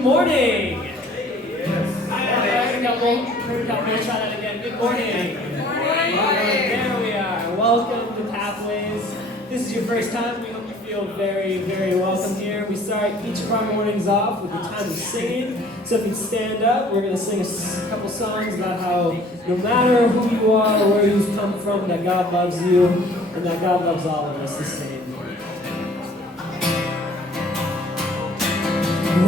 good morning. Heard a couple. Try that again. Good morning. There we are. Welcome to Pathways. This is your first time. We hope you feel very, very welcome here. We start each of our mornings off with a time of singing. So if you'd stand up, we're going to sing a couple songs about how no matter who you are or where you've come from, that God loves you and that God loves all of us the same.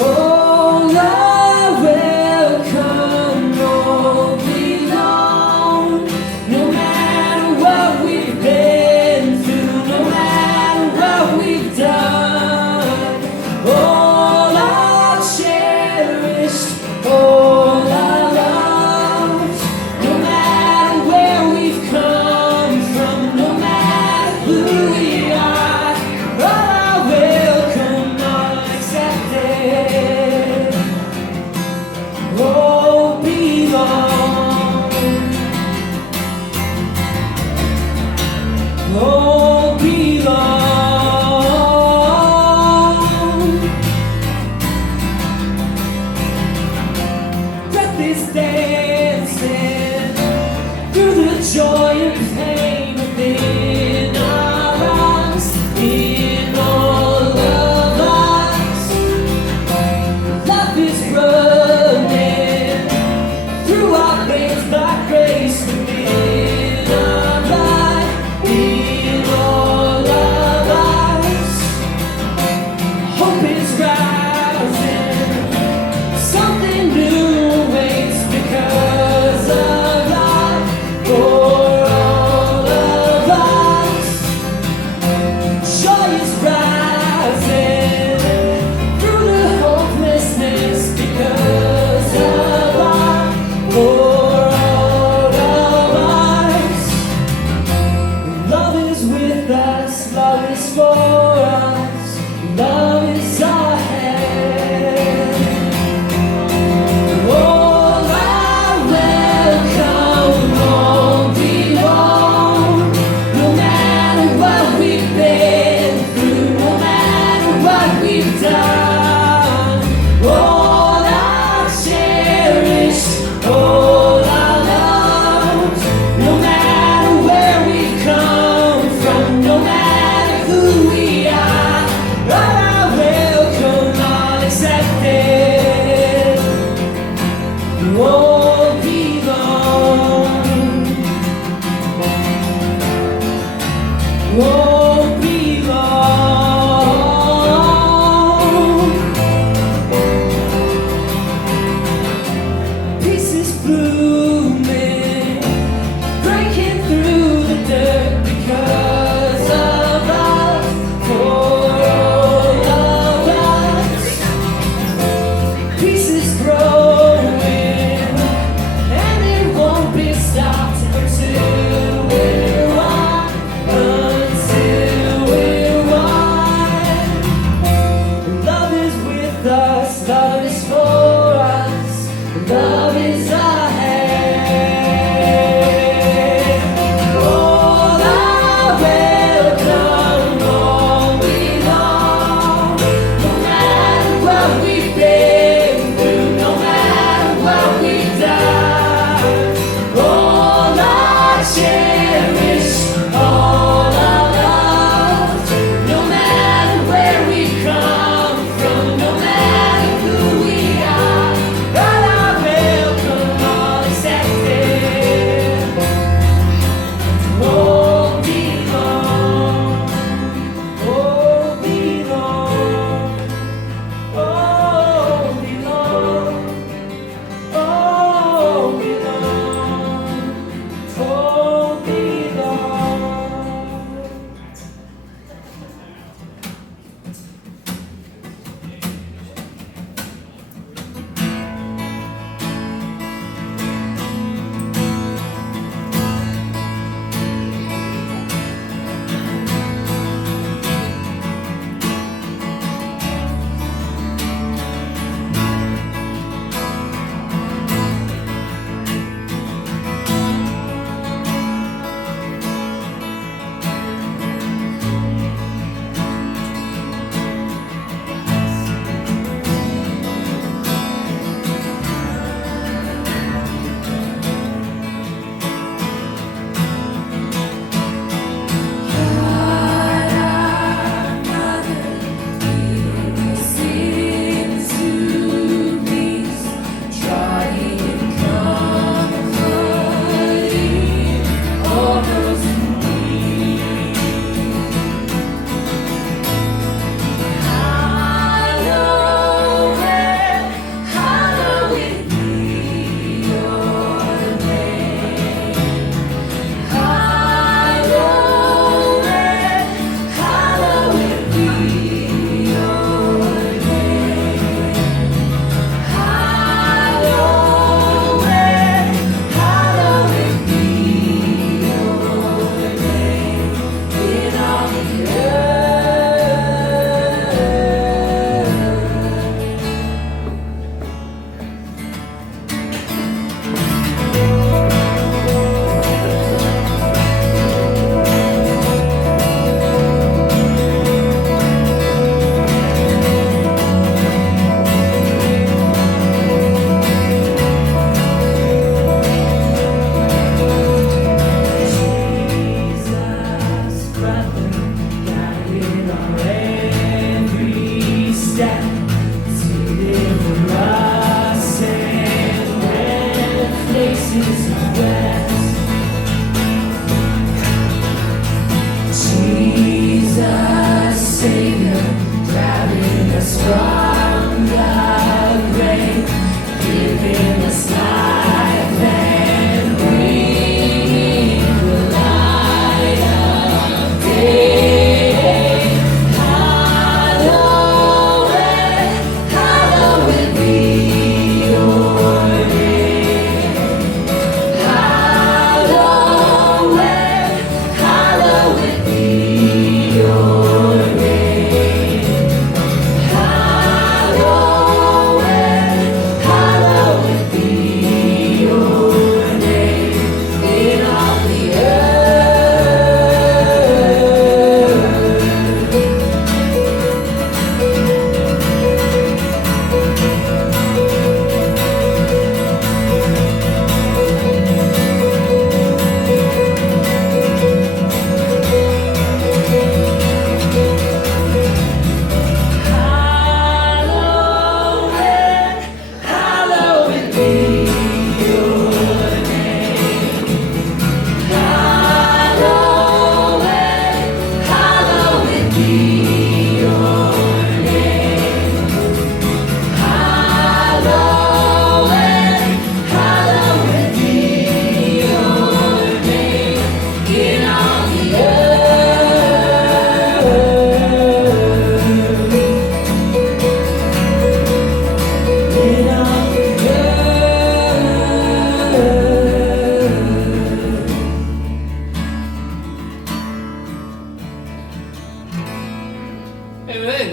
Oh, love will come, all belong. No matter what we've been through, no matter what we've done, all I've cherished, all I loved. No matter where we've come from, no matter who we are, all I welcome, all accepted.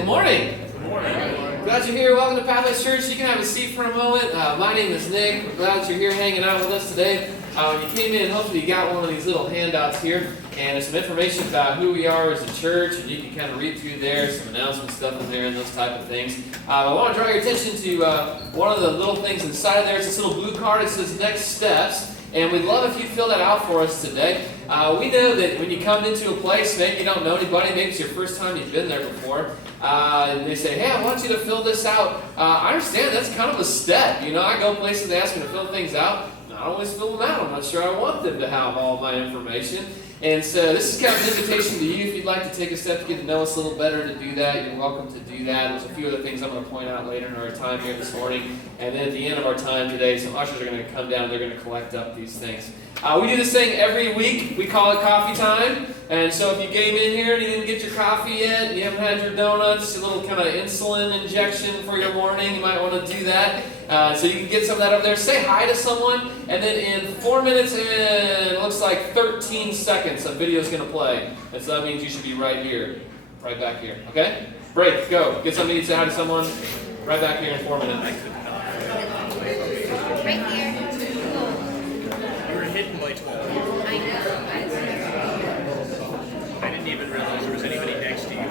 morning. Glad you're here. Welcome to Pathways Church. You can have a seat for a moment. My name is Nick. We're glad that you're here hanging out with us today. When you came in, hopefully you got one of these little handouts here, and there's some information about who we are as a church, and you can kind of read through there, some announcement stuff in there and those type of things. I want to draw your attention to one of the little things inside of there. It's this little blue card. It says Next Steps. And we'd love if you'd fill that out for us today. We know that when you come into a place, maybe you don't know anybody, maybe it's your first time you've been there before, and they say, hey, I want you to fill this out. I understand that's kind of a step. You know, I go places, they ask me to fill things out. I don't always fill them out. I'm not sure I want them to have all my information. And so this is kind of an invitation to you. If you'd like to take a step to get to know us a little better, to do that, you're welcome to do that. There's a few other things I'm going to point out later in our time here this morning. And then at the end of our time today, some ushers are going to come down. They're going to collect up these things. We do this thing every week. We call it coffee time. And so if you came in here and you didn't get your coffee yet, and you haven't had your donuts, a little kind of insulin injection for your morning, you might want to do that. So you can get some of that over there. Say hi to someone, and then in 4 minutes and it looks like 13 seconds, a video is going to play. And so that means you should be right here, right back here. Okay? Break, go. Get somebody to say hi to someone right back here in 4 minutes. Right here. You were hidden by 12. I know. I didn't even realize there was anybody next to you.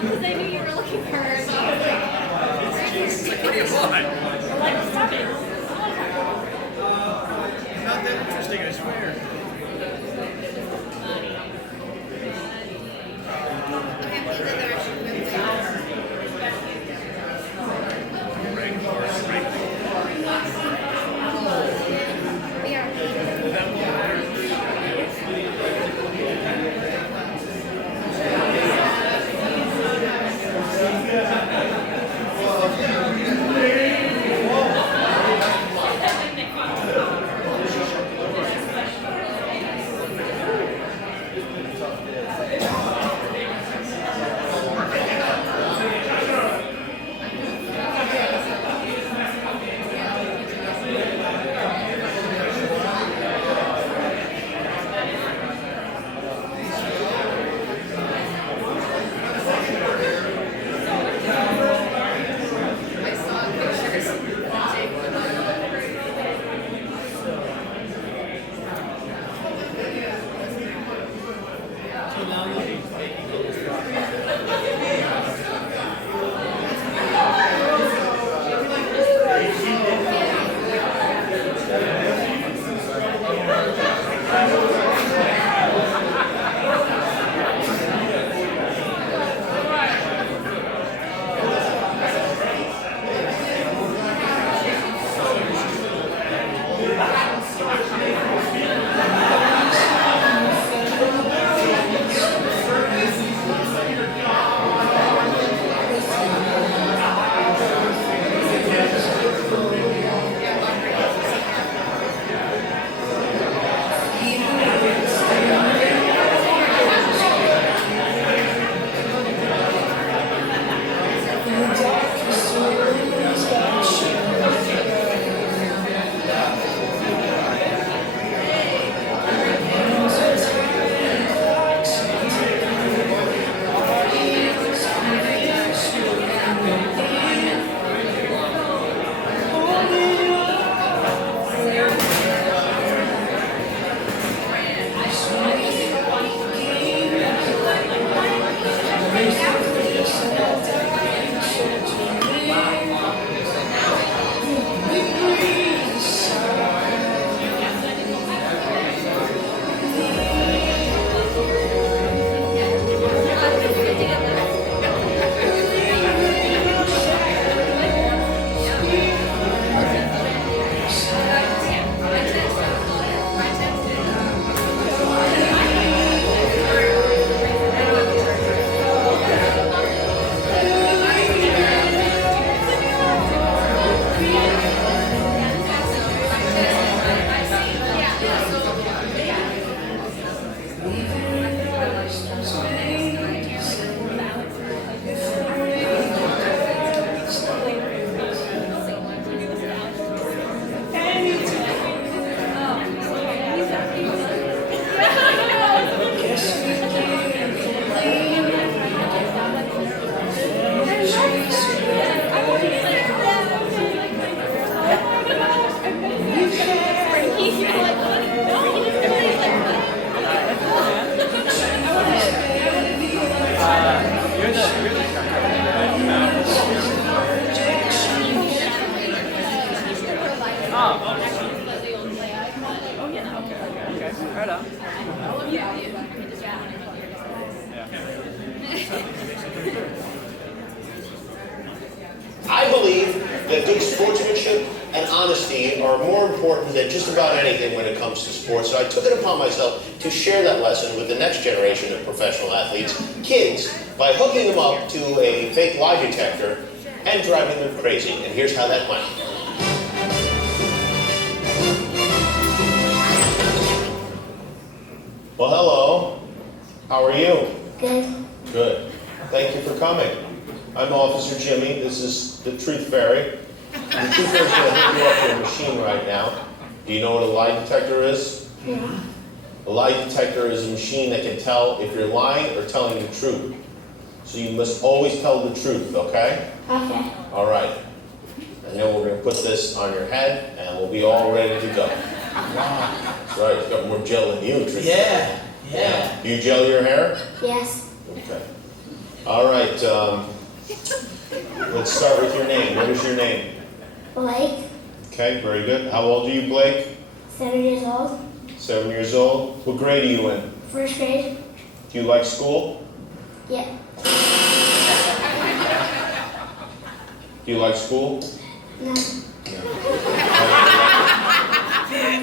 Because I knew you were looking for her, so I was like, What do you want? like, stop it. Not that interesting, I swear. Okay, please let the rest of the room go. We are. Right on. I believe that good sportsmanship and honesty are more important than just about anything when it comes to sports. So I took it upon myself to share that lesson with the next generation of professional athletes, kids, by hooking them up to a fake lie detector and driving them crazy. And here's how that went. Well, hello. How are you? Good. Good. Thank you for coming. I'm Officer Jimmy. This is the Truth Fairy. The Truth Fairy's going to hook you up to a machine right now. Do you know what a lie detector is? Yeah. A lie detector is a machine that can tell if you're lying or telling the truth. So you must always tell the truth, okay? Okay. All right. And then we're going to put this on your head, and we'll be all ready to go. Wow. That's right. It's got more gel than you, Truth. Yeah, yeah. Do you gel your hair? Yes. Okay. All right. Let's start with your name. What is your name? Blake, Okay, very good. How old are you, Blake? 7 years old. 7 years old. What grade are you in? First grade. Do you like school? Yeah. Do you like school? No. No.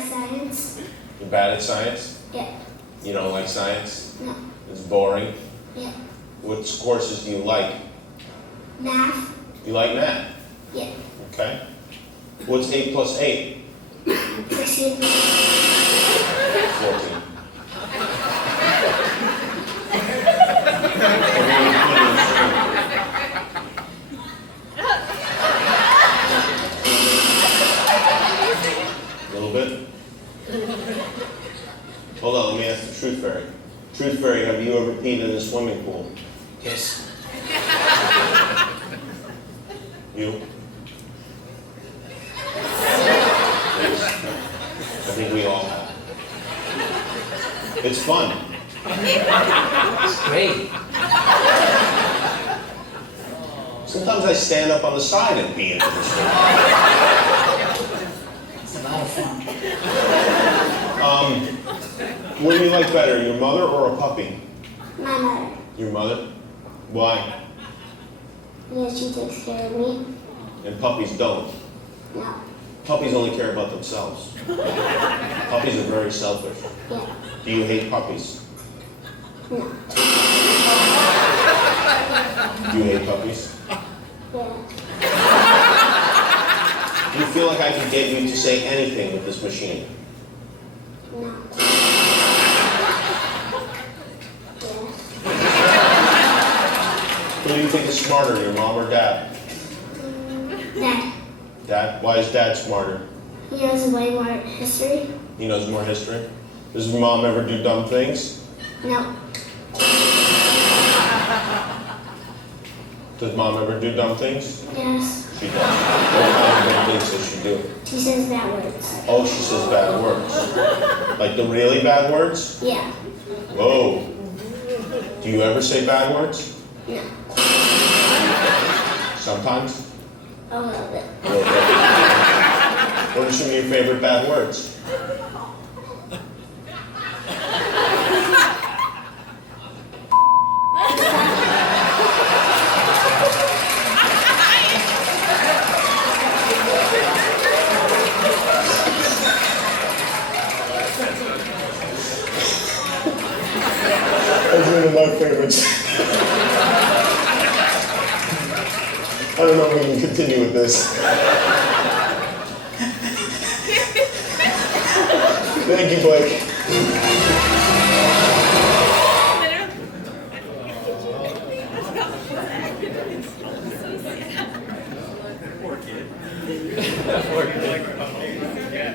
Science. You're bad at science? Yeah. You don't like science? No. It's boring. Yeah. What courses do you like? Math. You like math? Yeah. Okay. What's 8 plus 8? 16. 14. A little bit? Hold on, let me ask the Truth Fairy. Truth Fairy, have you ever peed in a swimming pool? Yes. You? I think we all have. It's fun. It's great. Sometimes I stand up on the side and pee into the swim. It's a lot of fun. What do you like better, your mother or a puppy? My mother. Your mother? Why? Because she takes care of me. And puppies don't. No. Puppies only care about themselves. Puppies are very selfish. Yeah. Do you hate puppies? No. Do you hate puppies? Yeah. Do you feel like I can get you to say anything with this machine? No. Who do you think is smarter, your mom or dad? Dad. Dad? Why is dad smarter? He knows way more history. He knows more history. Does your mom ever do dumb things? No. Does mom ever do dumb things? Yes. She does. What kind of dumb things does she do? She says bad words. Oh, she says bad words. Like the really bad words? Yeah. Whoa. Do you ever say bad words? No. Sometimes? A little bit. A little bit. What are some of your favorite bad words? That's one of my favorites. I don't know if we can continue with this. Thank you, Blake.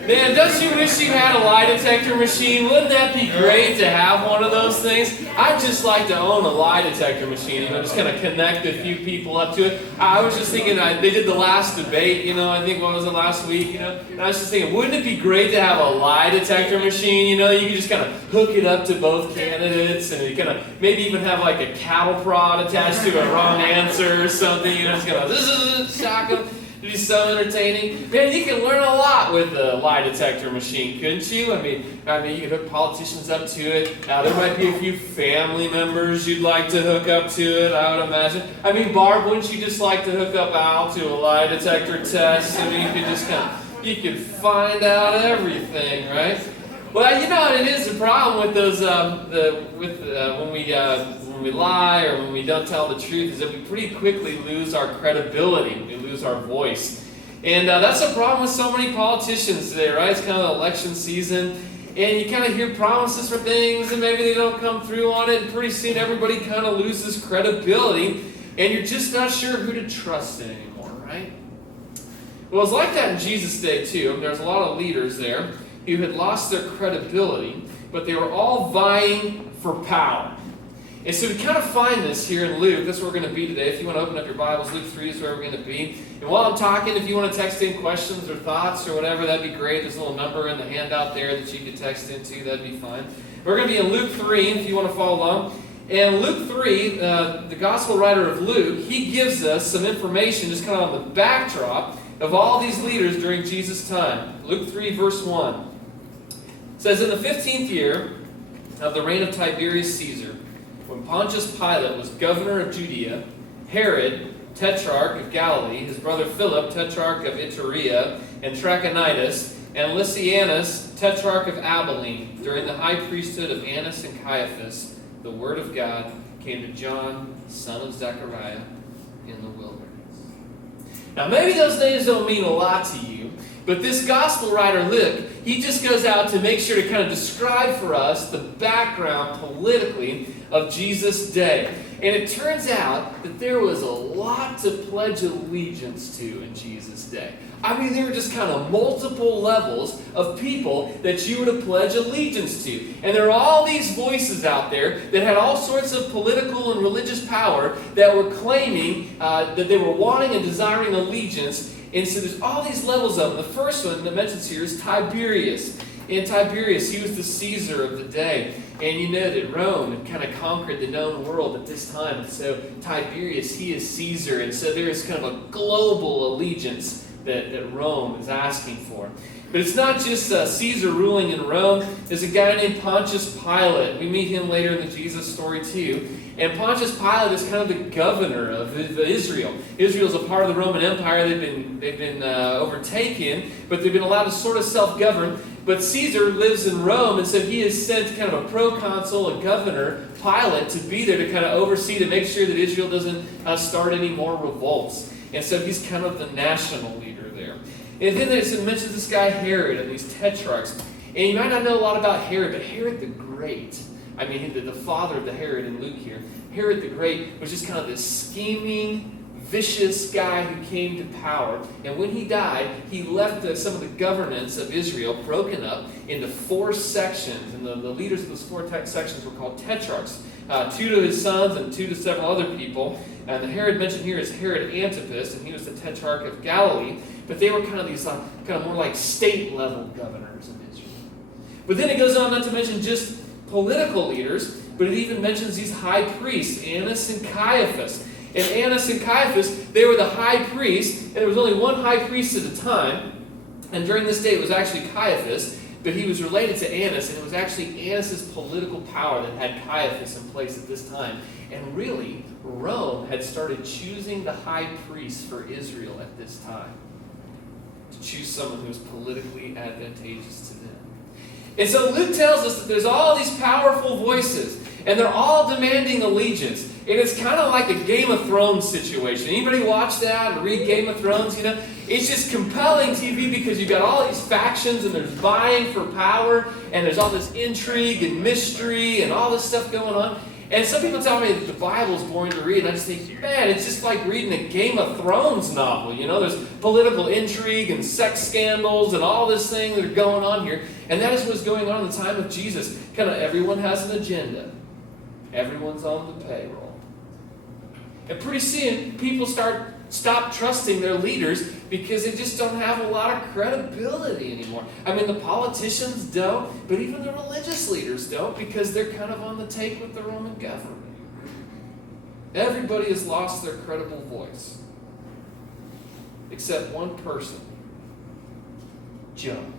Man, don't you wish you had a lie detector machine? Wouldn't that be great to have one of those things? I'd just like to own a lie detector machine, just kind of connect a few people up to it. I was just thinking, they did the last debate, I think, what was it, last week, and I was just thinking, wouldn't it be great to have a lie detector machine, you could just kind of hook it up to both candidates, and you kind of maybe even have like a cattle prod attached to a wrong answer or something, just kind of shock them. It'd be so entertaining. Man, you can learn a lot with a lie detector machine, couldn't you? I mean, you could hook politicians up to it. There might be a few family members you'd like to hook up to it, I would imagine. I mean, Barb, wouldn't you just like to hook up Al to a lie detector test? I mean, you could just you could find out everything, right? Well, you know what it is, the problem with those, when we lie or when we don't tell the truth is that we pretty quickly lose our credibility. We lose our voice. And that's a problem with so many politicians today, right? It's kind of the election season. And you kind of hear promises for things and maybe they don't come through on it. And pretty soon everybody kind of loses credibility. And you're just not sure who to trust anymore, right? Well, it's like that in Jesus' day too. There's a lot of leaders there who had lost their credibility, but they were all vying for power. And so we kind of find this here in Luke. That's where we're going to be today. If you want to open up your Bibles, Luke 3 is where we're going to be. And while I'm talking, if you want to text in questions or thoughts or whatever, that'd be great. There's a little number in the handout there that you could text into. That'd be fine. We're going to be in Luke 3 if you want to follow along. And Luke 3, the gospel writer of Luke, he gives us some information just kind of on the backdrop of all these leaders during Jesus' time. Luke 3, verse 1. It says, in the 15th year of the reign of Tiberius Caesar, when Pontius Pilate was governor of Judea, Herod, tetrarch of Galilee, his brother Philip, tetrarch of Iturea and Trachonitis, and Lysianus, tetrarch of Abilene, during the high priesthood of Annas and Caiaphas, the word of God came to John, son of Zechariah, in the wilderness. Now maybe those names don't mean a lot to you, but this gospel writer, Luke, he just goes out to make sure to kind of describe for us the background politically of Jesus' day. And it turns out that there was a lot to pledge allegiance to in Jesus' day. I mean, there were just kind of multiple levels of people that you were to pledge allegiance to. And there are all these voices out there that had all sorts of political and religious power that were claiming that they were wanting and desiring allegiance. And so there's all these levels of them. The first one that mentions here is Tiberius. And Tiberius, he was the Caesar of the day. And you know that Rome had kind of conquered the known world at this time. And so Tiberius, he is Caesar. And so there is kind of a global allegiance that Rome is asking for. But it's not just Caesar ruling in Rome. There's a guy named Pontius Pilate. We meet him later in the Jesus story too. And Pontius Pilate is kind of the governor of Israel. Israel is a part of the Roman Empire. They've been overtaken, but they've been allowed to sort of self-govern. But Caesar lives in Rome, and so he has sent kind of a proconsul, a governor, Pilate, to be there to kind of oversee, to make sure that Israel doesn't start any more revolts. And so he's kind of the national leader there. And then it mentions this guy Herod and these tetrarchs. And you might not know a lot about Herod, but Herod the Great, I mean, the father of the Herod in Luke here, Herod the Great was just kind of this scheming, vicious guy who came to power. And when he died, he left some of the governance of Israel broken up into 4 sections. And the leaders of those 4 sections were called tetrarchs. 2 to his sons and 2 to several other people. And the Herod mentioned here is Herod Antipas, and he was the tetrarch of Galilee. But they were kind of these kind of more like state-level governors of Israel. But then it goes on not to mention just political leaders, but it even mentions these high priests, Annas and Caiaphas. And Annas and Caiaphas, they were the high priests, and there was only one high priest at a time. And during this day, it was actually Caiaphas, but he was related to Annas, and it was actually Annas' political power that had Caiaphas in place at this time. And really, Rome had started choosing the high priest for Israel at this time, to choose someone who was politically advantageous to them. And so Luke tells us that there's all these powerful voices, and they're all demanding allegiance. And it's kind of like a Game of Thrones situation. Anybody watch that or read Game of Thrones? You know, it's just compelling TV because you've got all these factions, and there's vying for power, and there's all this intrigue and mystery and all this stuff going on. And some people tell me that the Bible's boring to read, and I just think, man, it's just like reading a Game of Thrones novel. You know, there's political intrigue and sex scandals and all this thing that are going on here. And that is what's going on in the time of Jesus. Kind of everyone has an agenda. Everyone's on the payroll. And pretty soon, people stop trusting their leaders because they just don't have a lot of credibility anymore. I mean, the politicians don't, but even the religious leaders don't, because they're kind of on the take with the Roman government. Everybody has lost their credible voice. except one person, John.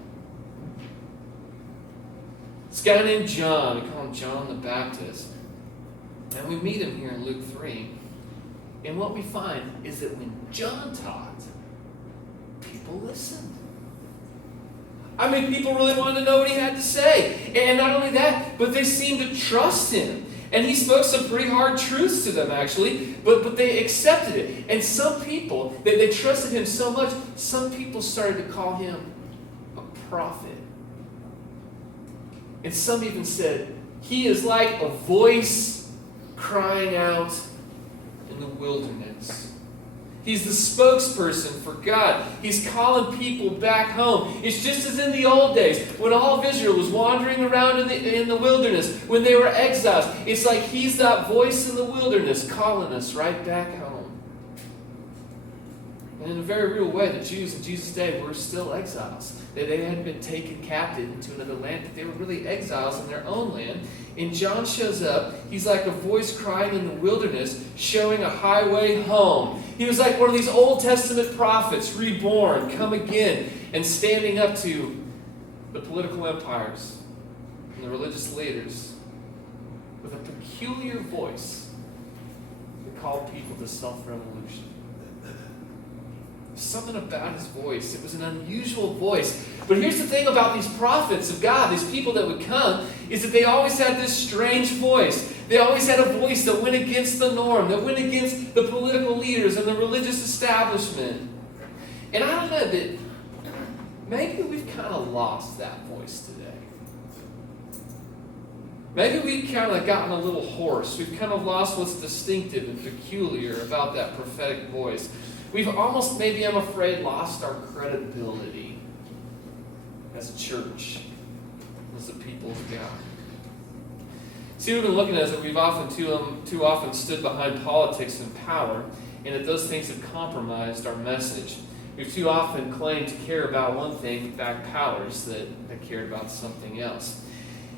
This guy named John, we call him John the Baptist. And we meet him here in Luke 3. And what we find is that when John taught, people listened. I mean, people really wanted to know what he had to say. And not only that, but they seemed to trust him. And he spoke some pretty hard truths to them, actually, but they accepted it. And some people, they trusted him so much, some people started to call him a prophet. And some even said, he is like a voice crying out in the wilderness. He's the spokesperson for God. He's calling people back home. It's just as in the old days, when all of Israel was wandering around in the wilderness, when they were exiles. It's like he's that voice in the wilderness calling us right back home. And in a very real way, the Jews in Jesus' day were still exiles. They hadn't been taken captive into another land, but they were really exiles in their own land. And John shows up. He's like a voice crying in the wilderness, showing a highway home. He was like one of these Old Testament prophets, reborn, come again, and standing up to the political empires and the religious leaders with a peculiar voice that called people to self-revolution. Something about his voice. It was an unusual voice. But here's the thing about these prophets of God, these people that would come, is that they always had this strange voice. They always had a voice that went against the norm, that went against the political leaders and the religious establishment. And I don't know that maybe we've kind of lost that voice today. Maybe we've kind of gotten a little hoarse. We've kind of lost what's distinctive and peculiar about that prophetic voice. We've almost, maybe I'm afraid, lost our credibility as a church, as the people of God. See, we've been looking at is that we've often too often stood behind politics and power, and that those things have compromised our message. We've too often claimed to care about one thing, in fact, powers that cared about something else.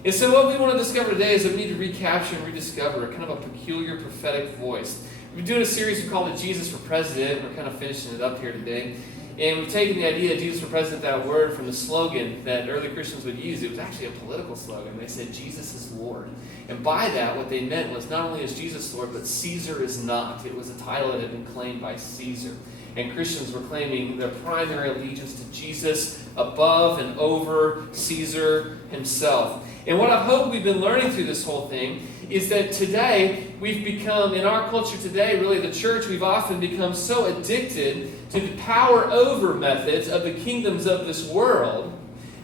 And so what we want to discover today is that we need to recapture and rediscover a kind of a peculiar prophetic voice. We've been doing a series we called it Jesus for President. We're kind of finishing it up here today. And we've taken the idea of Jesus for President, that word, from the slogan that early Christians would use. It was actually a political slogan. They said, Jesus is Lord. And by that, what they meant was not only is Jesus Lord, but Caesar is not. It was a title that had been claimed by Caesar. And Christians were claiming their primary allegiance to Jesus above and over Caesar himself. And what I hope we've been learning through this whole thing is that today we've become, in our culture today, really the church, we've often become so addicted to the power over methods of the kingdoms of this world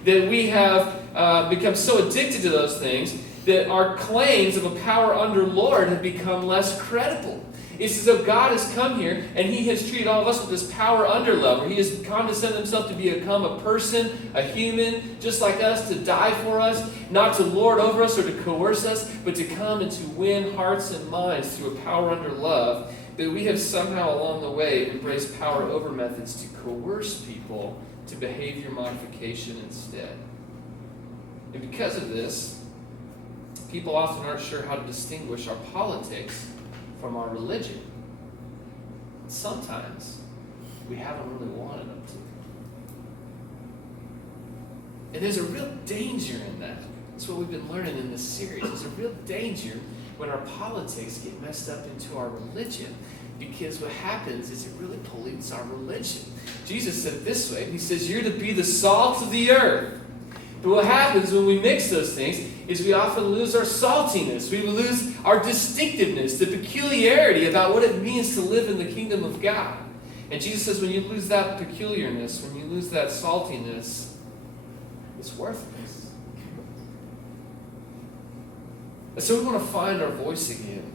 that we have become so addicted to those things that our claims of a power under Lord have become less credible. It's as though God has come here and He has treated all of us with this power under love, where He has condescended Himself to become a person, a human, just like us, to die for us, not to lord over us or to coerce us, but to come and to win hearts and minds through a power under love, that we have somehow along the way embraced power over methods to coerce people to behavior modification instead. And because of this, people often aren't sure how to distinguish our politics from our religion. Sometimes we haven't really wanted them to. And there's a real danger in that. That's what we've been learning in this series. There's a real danger when our politics get messed up into our religion, because what happens is it really pollutes our religion. Jesus said it this way. He says, you're to be the salt of the earth. But what happens when we mix those things is we often lose our saltiness. We lose our distinctiveness, the peculiarity about what it means to live in the kingdom of God. And Jesus says when you lose that peculiarness, when you lose that saltiness, it's worthless. And so we want to find our voice again.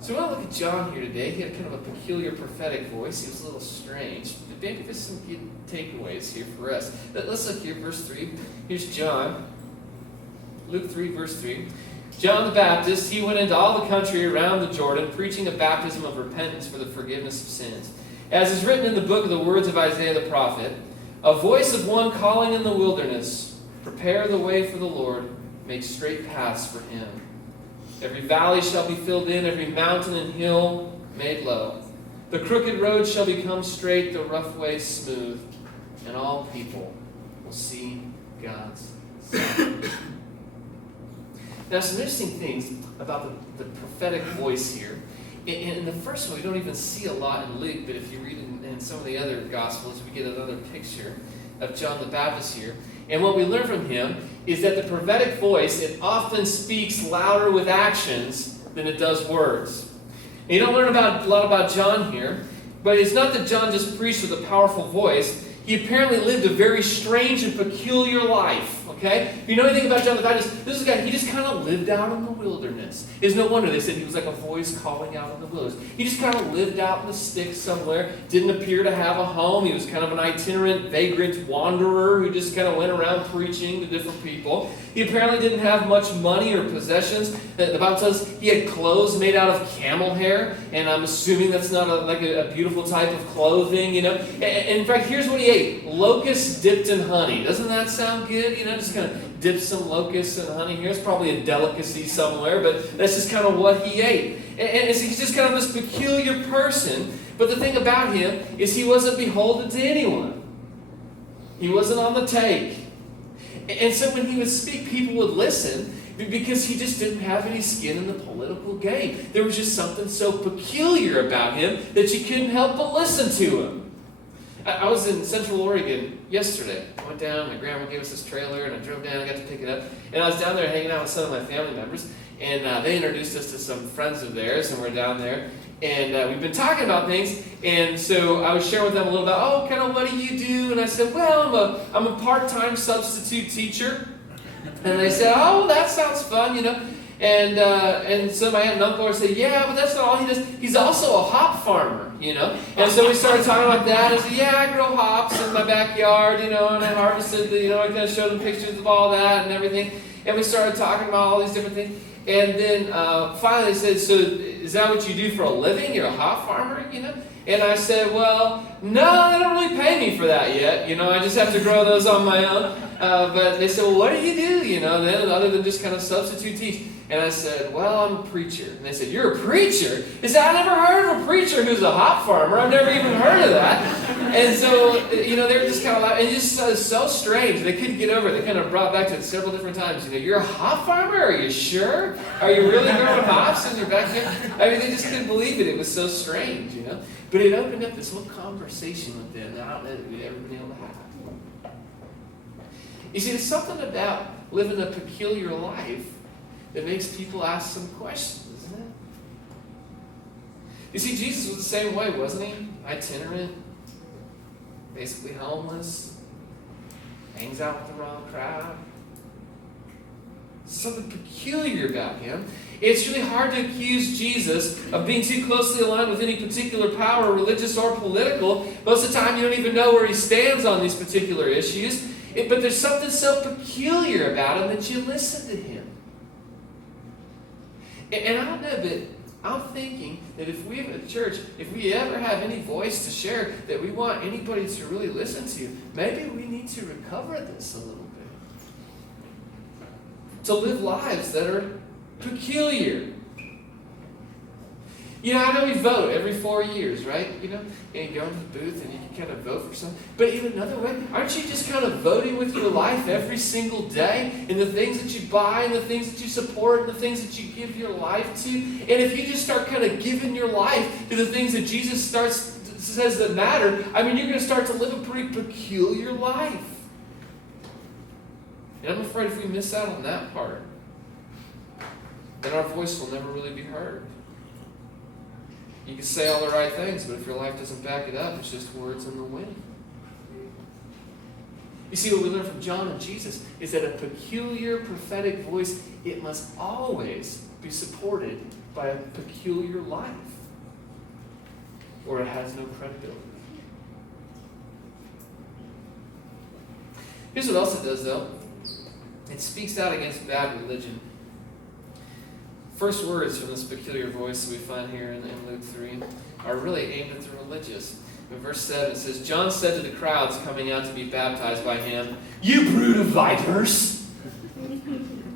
So we want to look at John here today. He had kind of a peculiar prophetic voice. He was a little strange. But maybe there's some good takeaways here for us. Let's look here, verse 3. Here's John. Luke 3, verse 3. John the Baptist, he went into all the country around the Jordan, preaching a baptism of repentance for the forgiveness of sins. As is written in the book of the words of Isaiah the prophet, a voice of one calling in the wilderness, prepare the way for the Lord, make straight paths for Him. Every valley shall be filled in, every mountain and hill made low. The crooked road shall become straight, the rough way smooth, and all people will see God's salvation. Now, some interesting things about the prophetic voice here. In the first one, we don't even see a lot in Luke, but if you read in some of the other Gospels, we get another picture of John the Baptist here. And what we learn from him is that the prophetic voice, it often speaks louder with actions than it does words. And you don't learn a lot about John here, but it's not that John just preached with a powerful voice. He apparently lived a very strange and peculiar life. Okay? If you know anything about John the Baptist, this is a guy, he just kind of lived out in the wilderness. It's no wonder they said he was like a voice calling out in the wilderness. He just kind of lived out in the sticks somewhere, didn't appear to have a home. He was kind of an itinerant, vagrant wanderer who just kind of went around preaching to different people. He apparently didn't have much money or possessions. The Bible says he had clothes made out of camel hair, and I'm assuming that's not a beautiful type of clothing, you know. And in fact, here's what he ate: locusts dipped in honey. Doesn't that sound good? You know, just kind of dip some locusts in honey here. It's probably a delicacy somewhere, but that's just kind of what he ate. And he's just kind of this peculiar person. But the thing about him is he wasn't beholden to anyone. He wasn't on the take. And so when he would speak, people would listen because he just didn't have any skin in the political game. There was just something so peculiar about him that you couldn't help but listen to him. I was in Central Oregon yesterday. I went down, my grandma gave us this trailer, and I drove down, I got to pick it up. And I was down there hanging out with some of my family members, and they introduced us to some friends of theirs, and we're down there. And we've been talking about things, and so I was sharing with them a little about, kind of what do you do? And I said, well, I'm a part-time substitute teacher. And they said, oh, that sounds fun, you know. And so my aunt and uncle said, yeah, but that's not all he does. He's also a hop farmer, you know. And so we started talking about that. I said, yeah, I grow hops in my backyard, you know, and I harvested, I kind of showed them pictures of all that and everything. And we started talking about all these different things. And then finally they said, so is that what you do for a living? You're a hop farmer, you know? And I said, well, no, they don't really pay me for that yet. You know, I just have to grow those on my own. But they said, well, what do you do, you know, then other than just kind of substitute teach? And I said, well, I'm a preacher. And they said, you're a preacher? I said, I never heard of a preacher who's a hop farmer. I've never even heard of that. And so, you know, they were just kind of like, and it's just so strange. They couldn't get over it. They kind of brought back to it several different times. You know, you're a hop farmer? Are you sure? Are you really growing hops in your backyard? I mean, they just couldn't believe it. It was so strange, you know. But it opened up this whole conversation with them that I don't know that we'd ever been able to have. You see, there's something about living a peculiar life that makes people ask some questions, isn't it? You see, Jesus was the same way, wasn't he? Itinerant, basically homeless, hangs out with the wrong crowd. Something peculiar about him. It's really hard to accuse Jesus of being too closely aligned with any particular power, religious or political. Most of the time, you don't even know where he stands on these particular issues. But there's something so peculiar about him that you listen to him. And I don't know, but I'm thinking that if we have a church, if we ever have any voice to share that we want anybody to really listen to, maybe we need to recover this a little bit. To live lives that are peculiar. You know, I know we vote every 4 years, right? You know, and you go into the booth and you can kind of vote for something. But in another way, aren't you just kind of voting with your life every single day in the things that you buy and the things that you support and the things that you give your life to? And if you just start kind of giving your life to the things that Jesus says that matter, I mean, you're going to start to live a pretty peculiar life. And I'm afraid if we miss out on that part, then our voice will never really be heard. You can say all the right things, but if your life doesn't back it up, it's just words in the wind. You see, what we learn from John and Jesus is that a peculiar prophetic voice, it must always be supported by a peculiar life, or it has no credibility. Here's what else it does, though. It speaks out against bad religion. First words from this peculiar voice that we find here in Luke 3 are really aimed at the religious. In verse 7 it says, John said to the crowds coming out to be baptized by him, "You brood of vipers!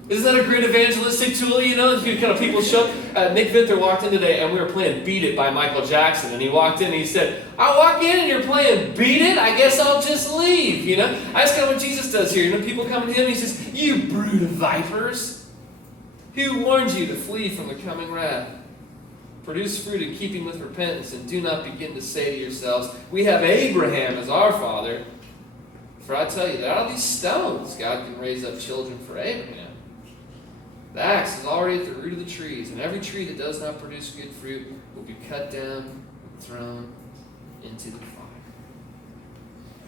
Isn't that a great evangelistic tool, you know? Kind of people show up. Nick Vinther walked in today and we were playing Beat It by Michael Jackson. And he walked in and he said, I walk in and you're playing Beat It? I guess I'll just leave, you know? That's kind of what Jesus does here. You know, people come to him and he says, you brood of vipers. Who warned you to flee from the coming wrath? Produce fruit in keeping with repentance and do not begin to say to yourselves, we have Abraham as our father. For I tell you that out of these stones God can raise up children for Abraham. The axe is already at the root of the trees, and every tree that does not produce good fruit will be cut down and thrown into the fire.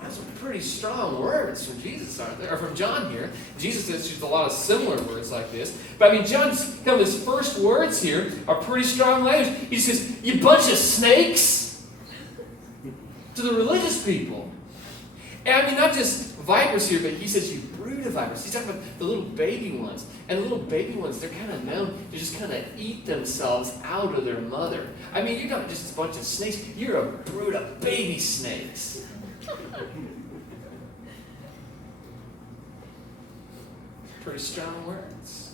That's some pretty strong words from Jesus, aren't there? Or from John here. Jesus has used a lot of similar words like this. But I mean, John's kind of his first words here are pretty strong language. He says, you bunch of snakes, to the religious people. And I mean, not just vipers here, but he says, you brood of vipers. He's talking about the little baby ones. And the little baby ones, they're kind of known to just kind of eat themselves out of their mother. I mean, you're not just a bunch of snakes. You're a brood of baby snakes. Pretty strong words.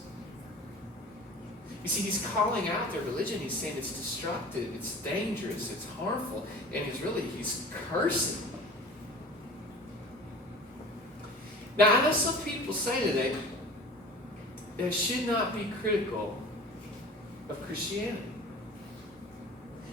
You see, he's calling out their religion. He's saying it's destructive, it's dangerous, it's harmful. And he's cursing. Now, I know some people say today that it should not be critical of Christianity.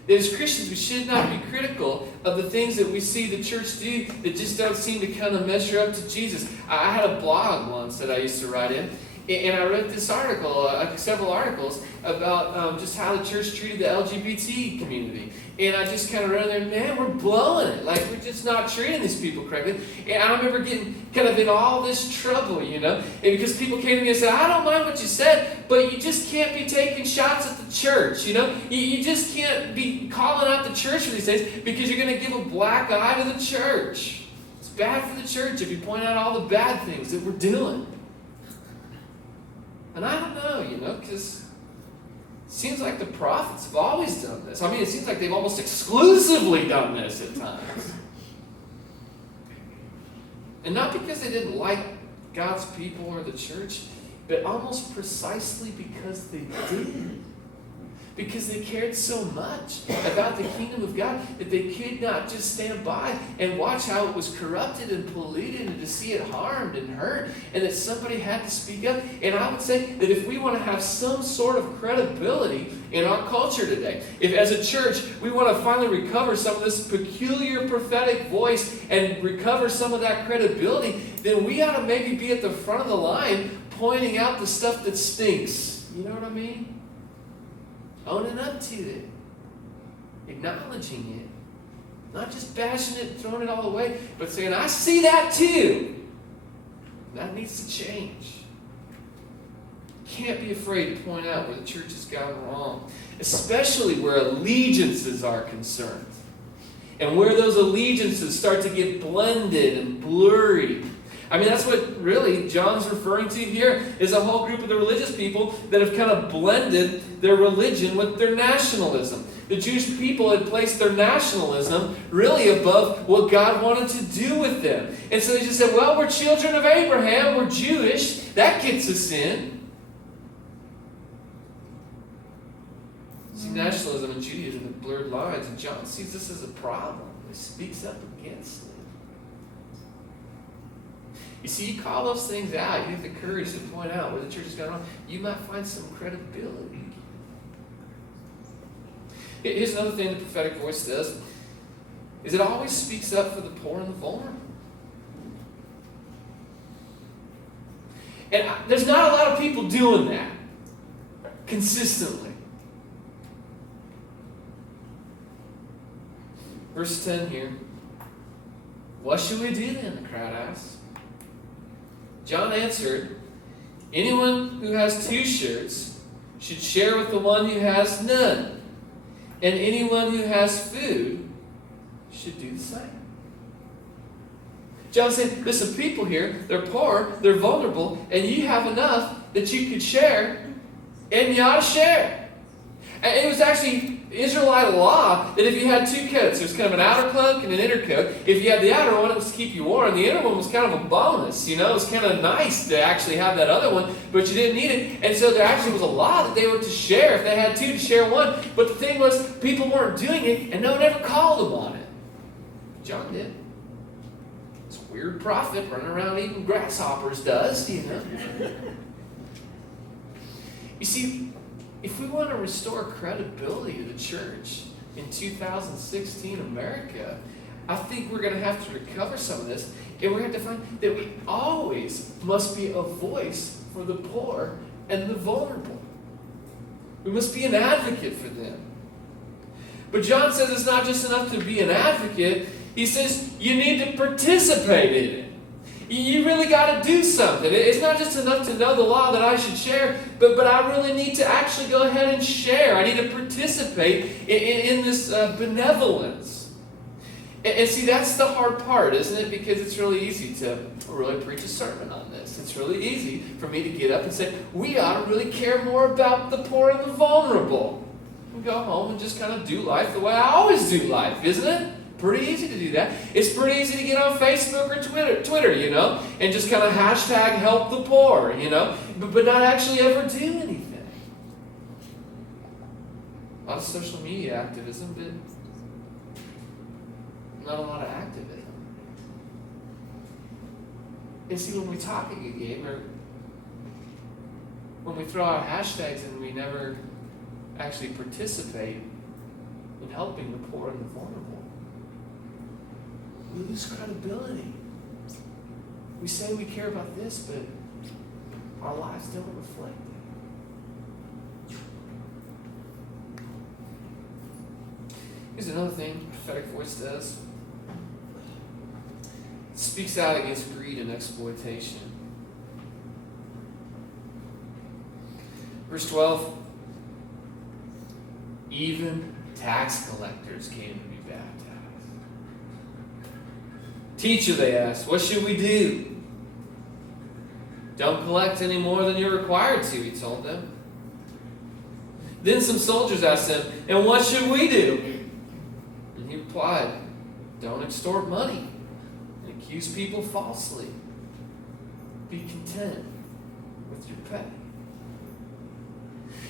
That as Christians, we should not be critical of the things that we see the church do that just don't seem to kind of measure up to Jesus. I had a blog once that I used to write in, and I wrote this article, several articles, about just how the church treated the LGBT community. And I just kind of wrote in there, man, we're blowing it. Like, we're just not treating these people correctly. And I remember getting kind of in all this trouble, you know, and because people came to me and said, I don't mind what you said, but you just can't be taking shots at the church, you know. You just can't be calling out the church for these things because you're going to give a black eye to the church. It's bad for the church if you point out all the bad things that we're doing. And I don't know, you know, because it seems like the prophets have always done this. I mean, it seems like they've almost exclusively done this at times. And not because they didn't like God's people or the church, but almost precisely because they did. Because they cared so much about the kingdom of God that they could not just stand by and watch how it was corrupted and polluted and to see it harmed and hurt, and that somebody had to speak up. And I would say that if we want to have some sort of credibility in our culture today, if as a church we want to finally recover some of this peculiar prophetic voice and recover some of that credibility, then we ought to maybe be at the front of the line pointing out the stuff that stinks. You know what I mean? Owning up to it. Acknowledging it. Not just bashing it, throwing it all away, but saying, I see that too. That needs to change. Can't be afraid to point out where the church has gone wrong, especially where allegiances are concerned. And where those allegiances start to get blended and blurry. I mean, that's what really John's referring to here, is a whole group of the religious people that have kind of blended their religion with their nationalism. The Jewish people had placed their nationalism really above what God wanted to do with them. And so they just said, well, we're children of Abraham, we're Jewish, that gets us in. See, nationalism and Judaism have blurred lines, and John sees this as a problem. He speaks up against it. You see, you call those things out, you have the courage to point out where the church has gone wrong, you might find some credibility. Here's another thing the prophetic voice does, is it always speaks up for the poor and the vulnerable. And there's not a lot of people doing that consistently. Verse 10 here. What should we do then? The crowd asked. John answered, anyone who has 2 shirts should share with the one who has none. And anyone who has food should do the same. John said, there's some people here, they're poor, they're vulnerable, and you have enough that you could share, and you ought to share. And it was actually Israelite law that if you had two coats, there's kind of an outer cloak and an inner coat. If you had the outer one, it was to keep you warm. The inner one was kind of a bonus. It was kind of nice to actually have that other one, but you didn't need it. And so there actually was a law that they were to share. If they had two, to share one. But the thing was, people weren't doing it, and no one ever called them on it. John did. This weird prophet running around eating grasshoppers does, You see, if we want to restore credibility to the church in 2016 America, I think we're going to have to recover some of this, and we're going to have to find that we always must be a voice for the poor and the vulnerable. We must be an advocate for them. But John says it's not just enough to be an advocate. He says you need to participate in it. You really got to do something. It's not just enough to know the law that I should share, but I really need to actually go ahead and share. I need to participate in this benevolence. And see, that's the hard part, isn't it? Because it's really easy to really preach a sermon on this. It's really easy for me to get up and say, we ought to really care more about the poor and the vulnerable. And go home and just kind of do life the way I always do life, isn't it? Pretty easy to do that. It's pretty easy to get on Facebook or Twitter, and just kind of hashtag help the poor, but not actually ever do anything. A lot of social media activism, but not a lot of activism. And see, when we talk a good game, or when we throw out hashtags and we never actually participate in helping the poor and the vulnerable, we lose credibility. We say we care about this, but our lives don't reflect it. Here's another thing prophetic voice does. It speaks out against greed and exploitation. Verse 12, even tax collectors came to be baptized. Teacher, they asked, what should we do? Don't collect any more than you're required to, he told them. Then some soldiers asked him, and what should we do? And he replied, don't extort money and accuse people falsely. Be content with your pay.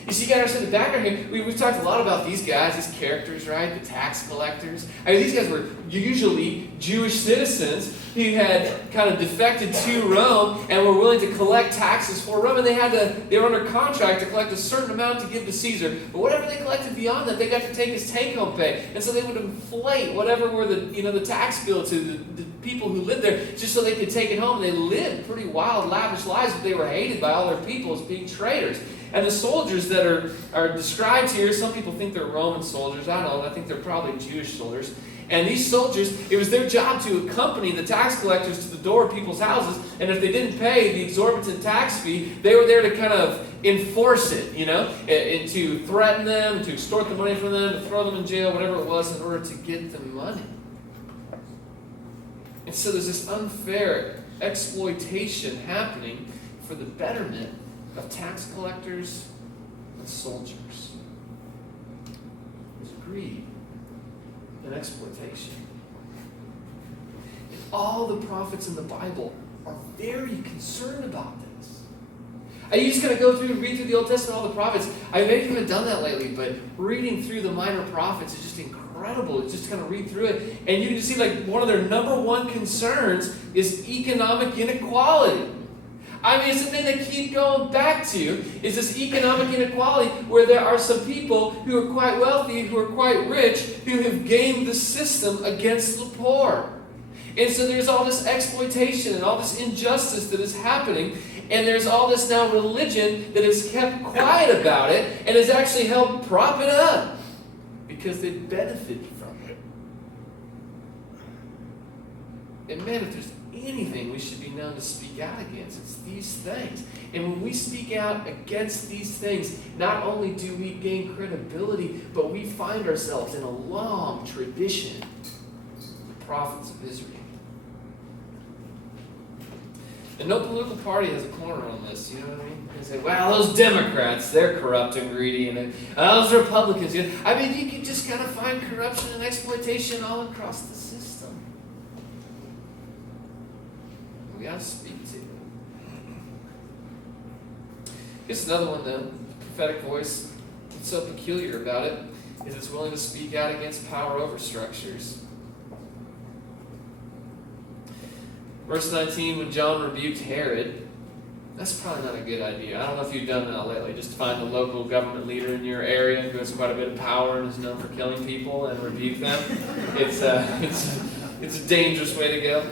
You see, you got to understand the background here. We've talked a lot about these guys, these characters, right? The tax collectors. These guys were usually Jewish citizens who had kind of defected to Rome and were willing to collect taxes for Rome. And they were under contract to collect a certain amount to give to Caesar. But whatever they collected beyond that, they got to take as take-home pay. And so they would inflate whatever were the tax bill to the people who lived there, just so they could take it home. And they lived pretty wild, lavish lives, but they were hated by all their people as being traitors. And the soldiers that are described here, some people think they're Roman soldiers. I don't know. I think they're probably Jewish soldiers. And these soldiers, it was their job to accompany the tax collectors to the door of people's houses. And if they didn't pay the exorbitant tax fee, they were there to kind of enforce it, and to threaten them, to extort the money from them, to throw them in jail, whatever it was, in order to get the money. And so there's this unfair exploitation happening for the betterment of tax collectors and soldiers. There's greed and exploitation. And all the prophets in the Bible are very concerned about this. You just kind of go through and read through the Old Testament, all the prophets. I maybe haven't done that lately, but reading through the minor prophets is just incredible. It's just kind of read through it, and you can just see one of their number one concerns is economic inequality. It's the thing they keep going back to, is this economic inequality where there are some people who are quite wealthy, who are quite rich, who have gamed the system against the poor. And so there's all this exploitation and all this injustice that is happening, and there's all this now religion that has kept quiet about it and has actually helped prop it up because they benefit from it. And man, if there's anything we should be known to speak out against, it's these things. And when we speak out against these things, not only do we gain credibility, but we find ourselves in a long tradition of the prophets of Israel. And no political party has a corner on this, you know what I mean? They say, well, those Democrats, they're corrupt and greedy, and those Republicans. I mean, you can just kind of find corruption and exploitation all across the system. We got to speak to it. Here's another one, though. Prophetic voice. What's so peculiar about it is it's willing to speak out against power over structures. Verse 19, when John rebuked Herod, that's probably not a good idea. I don't know if you've done that lately. Just find a local government leader in your area who has quite a bit of power and is known for killing people and rebuke them. It's a dangerous way to go.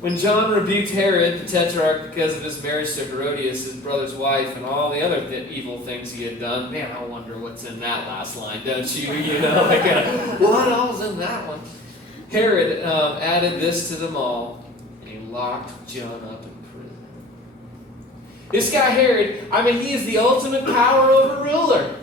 When John rebuked Herod, the Tetrarch, because of his marriage to Herodias, his brother's wife, and all the other evil things he had done, man, I wonder what's in that last line, don't you? You know, like, what all's in that one? Herod added this to them all. Locked John up in prison. This guy Herod, I mean, he is the ultimate power over ruler.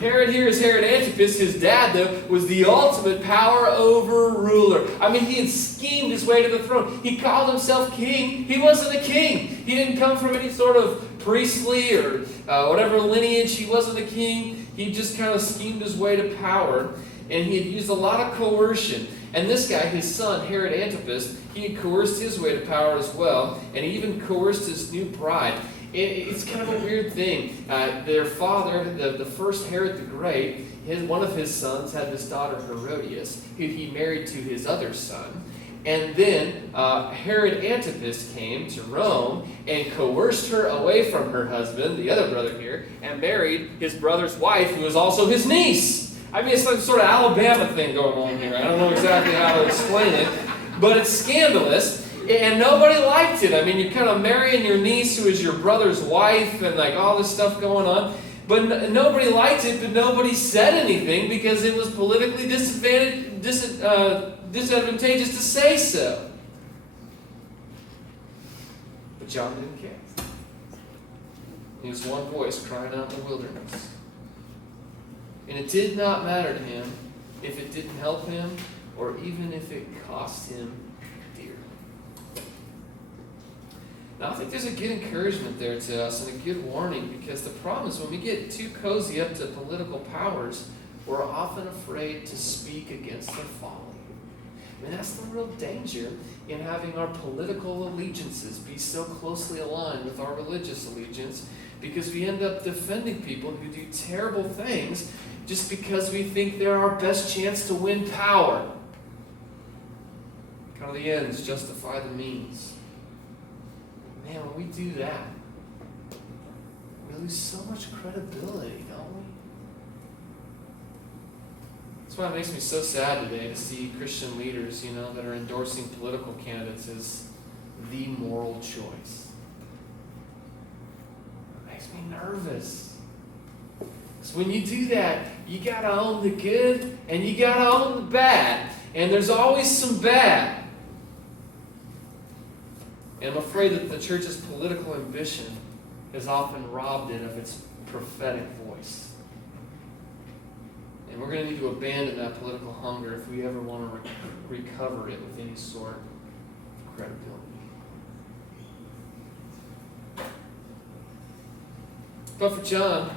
Herod here is Herod Antipas. His dad, though, was the ultimate power over ruler. I mean, he had schemed his way to the throne. He called himself king. He wasn't a king. He didn't come from any sort of priestly or whatever lineage. He wasn't a king. He just kind of schemed his way to power. And he had used a lot of coercion. And this guy, his son, Herod Antipas, he had coerced his way to power as well. And he even coerced his new bride. It's kind of a weird thing. Their father, the first Herod the Great, one of his sons had this daughter Herodias, who he married to his other son. And then Herod Antipas came to Rome and coerced her away from her husband, the other brother here, and married his brother's wife, who was also his niece. I mean, it's some sort of Alabama thing going on here. I don't know exactly how to explain it, but it's scandalous, and nobody liked it. I mean, you're kind of marrying your niece, who is your brother's wife, and like all this stuff going on. But nobody liked it, but nobody said anything because it was politically disadvantageous to say so. But John didn't care. He was one voice crying out in the wilderness. And it did not matter to him if it didn't help him or even if it cost him dear. Now, I think there's a good encouragement there to us and a good warning, because the problem is when we get too cozy up to political powers, we're often afraid to speak against their folly. I mean, that's the real danger in having our political allegiances be so closely aligned with our religious allegiance, because we end up defending people who do terrible things just because we think they're our best chance to win power. Kind of the ends justify the means. Man, when we do that, we lose so much credibility, don't we? That's why it makes me so sad today to see Christian leaders, that are endorsing political candidates as the moral choice. It makes me nervous. Because when you do that, you got to own the good and you got to own the bad. And there's always some bad. And I'm afraid that the church's political ambition has often robbed it of its prophetic voice. And we're going to need to abandon that political hunger if we ever want to recover it with any sort of credibility. But for John,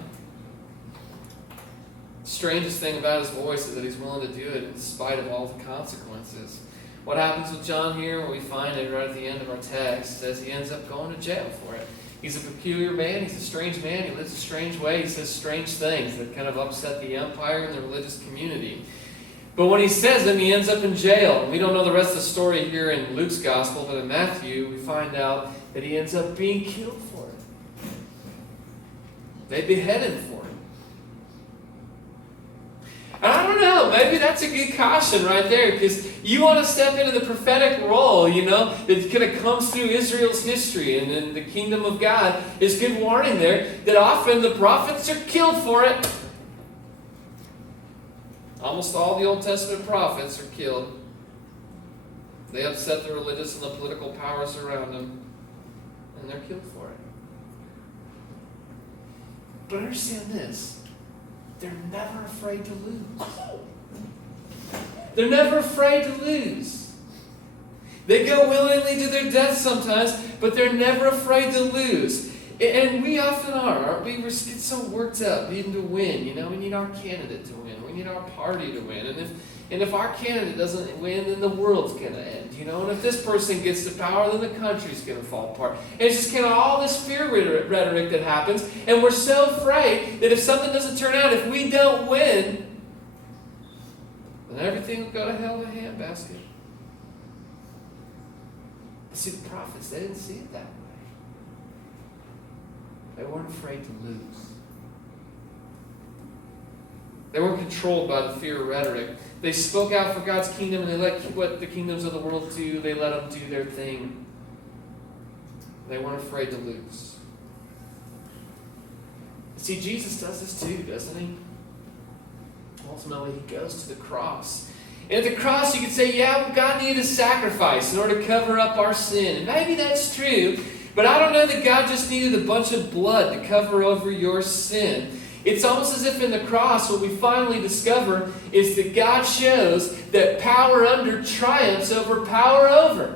the strangest thing about his voice is that he's willing to do it in spite of all the consequences. What happens with John here, what we find it right at the end of our text, is he ends up going to jail for it. He's a peculiar man. He's a strange man. He lives a strange way. He says strange things that kind of upset the empire and the religious community. But when he says them, he ends up in jail. We don't know the rest of the story here in Luke's gospel, but in Matthew, we find out that he ends up being killed for it. They behead him for it. And I don't know, maybe that's a good caution right there, because you want to step into the prophetic role, that kind of comes through Israel's history and in the kingdom of God. There's good warning there that often the prophets are killed for it. Almost all the Old Testament prophets are killed. They upset the religious and the political powers around them, and they're killed for it. But understand this. They're never afraid to lose. They're never afraid to lose. They go willingly to their death sometimes, but they're never afraid to lose. And we often are, aren't we? We get so worked up needing to win. You know, we need our candidate to win. We need our party to win. And if our candidate doesn't win, then the world's going to end. You know, and if this person gets to power, then the country's going to fall apart. And it's just kind of all this fear rhetoric that happens. And we're so afraid that if something doesn't turn out, if we don't win, then everything will go to hell in a handbasket. See, the prophets, they didn't see it that way. They weren't afraid to lose. They weren't controlled by the fear rhetoric. They spoke out for God's kingdom, and they let what the kingdoms of the world do. They let them do their thing. They weren't afraid to lose. See, Jesus does this too, doesn't he? Ultimately, he goes to the cross. And at the cross, you could say, yeah, God needed a sacrifice in order to cover up our sin. And maybe that's true, but I don't know that God just needed a bunch of blood to cover over your sin. It's almost as if in the cross, what we finally discover is that God shows that power under triumphs over power over.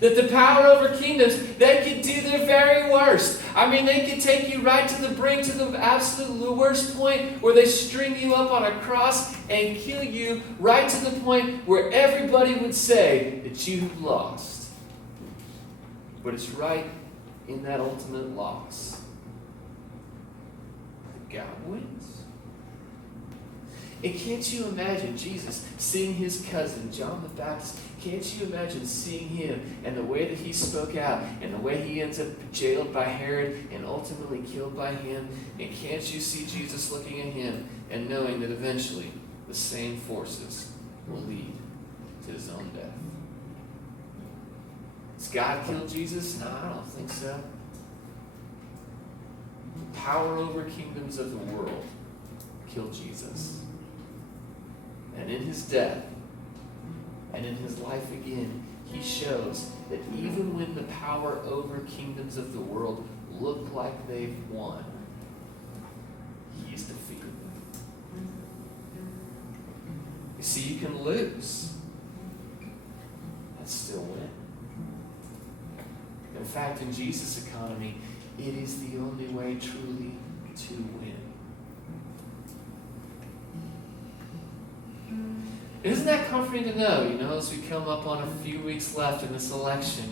That the power over kingdoms, they could do their very worst. I mean, they could take you right to the brink, to the absolute worst point where they string you up on a cross and kill you right to the point where everybody would say that you've lost. But it's right in that ultimate loss that God wins. And can't you imagine Jesus seeing his cousin, John the Baptist? Can't you imagine seeing him and the way that he spoke out and the way he ends up jailed by Herod and ultimately killed by him? And can't you see Jesus looking at him and knowing that eventually the same forces will lead to his own death? Does God kill Jesus? No, I don't think so. Power over kingdoms of the world killed Jesus. And in his death, and in his life again, he shows that even when the power over kingdoms of the world look like they've won, he's defeated them. You see, you can lose and still win. In fact, in Jesus' economy, it is the only way truly to win. Isn't that comforting to know, as we come up on a few weeks left in this election,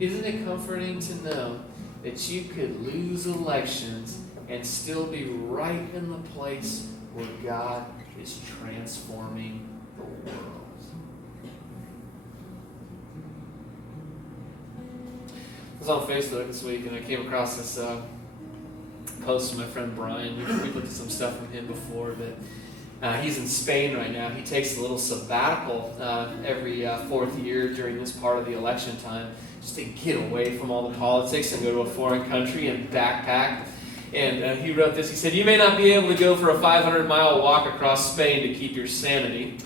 Isn't it comforting to know that you could lose elections and still be right in the place where God is transforming the world? I was on Facebook this week and I came across this post from my friend Brian. We've looked at some stuff from him before, but he's in Spain right now. He takes a little sabbatical every fourth year during this part of the election time just to get away from all the politics and go to a foreign country and backpack. And he wrote this. He said, "You may not be able to go for a 500-mile walk across Spain to keep your sanity,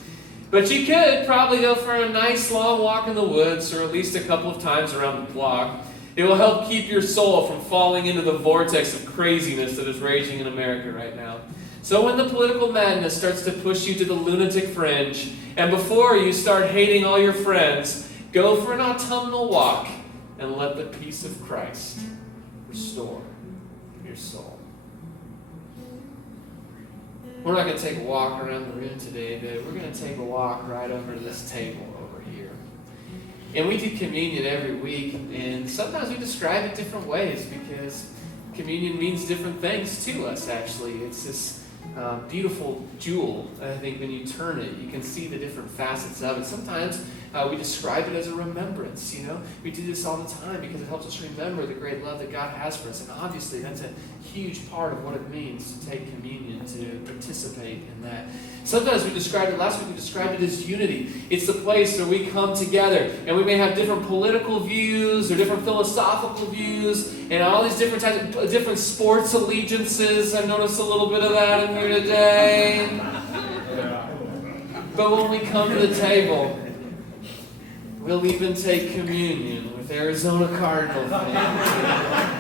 but you could probably go for a nice long walk in the woods or at least a couple of times around the block. It will help keep your soul from falling into the vortex of craziness that is raging in America right now. So when the political madness starts to push you to the lunatic fringe, and before you start hating all your friends, go for an autumnal walk and let the peace of Christ restore your soul." We're not going to take a walk around the room today, but we're going to take a walk right over to this table over here. And we do communion every week, and sometimes we describe it different ways because communion means different things to us, actually. It's this beautiful jewel. I think when you turn it, you can see the different facets of it. Sometimes we describe it as a remembrance, We do this all the time because it helps us remember the great love that God has for us. And obviously, that's a huge part of what it means to take communion, to participate in that. Sometimes last week we described it as unity. It's the place where we come together, and we may have different political views or different philosophical views, and all these different types of different sports allegiances. I noticed a little bit of that in here today. But when we come to the table, we'll even take communion with Arizona Cardinal fans.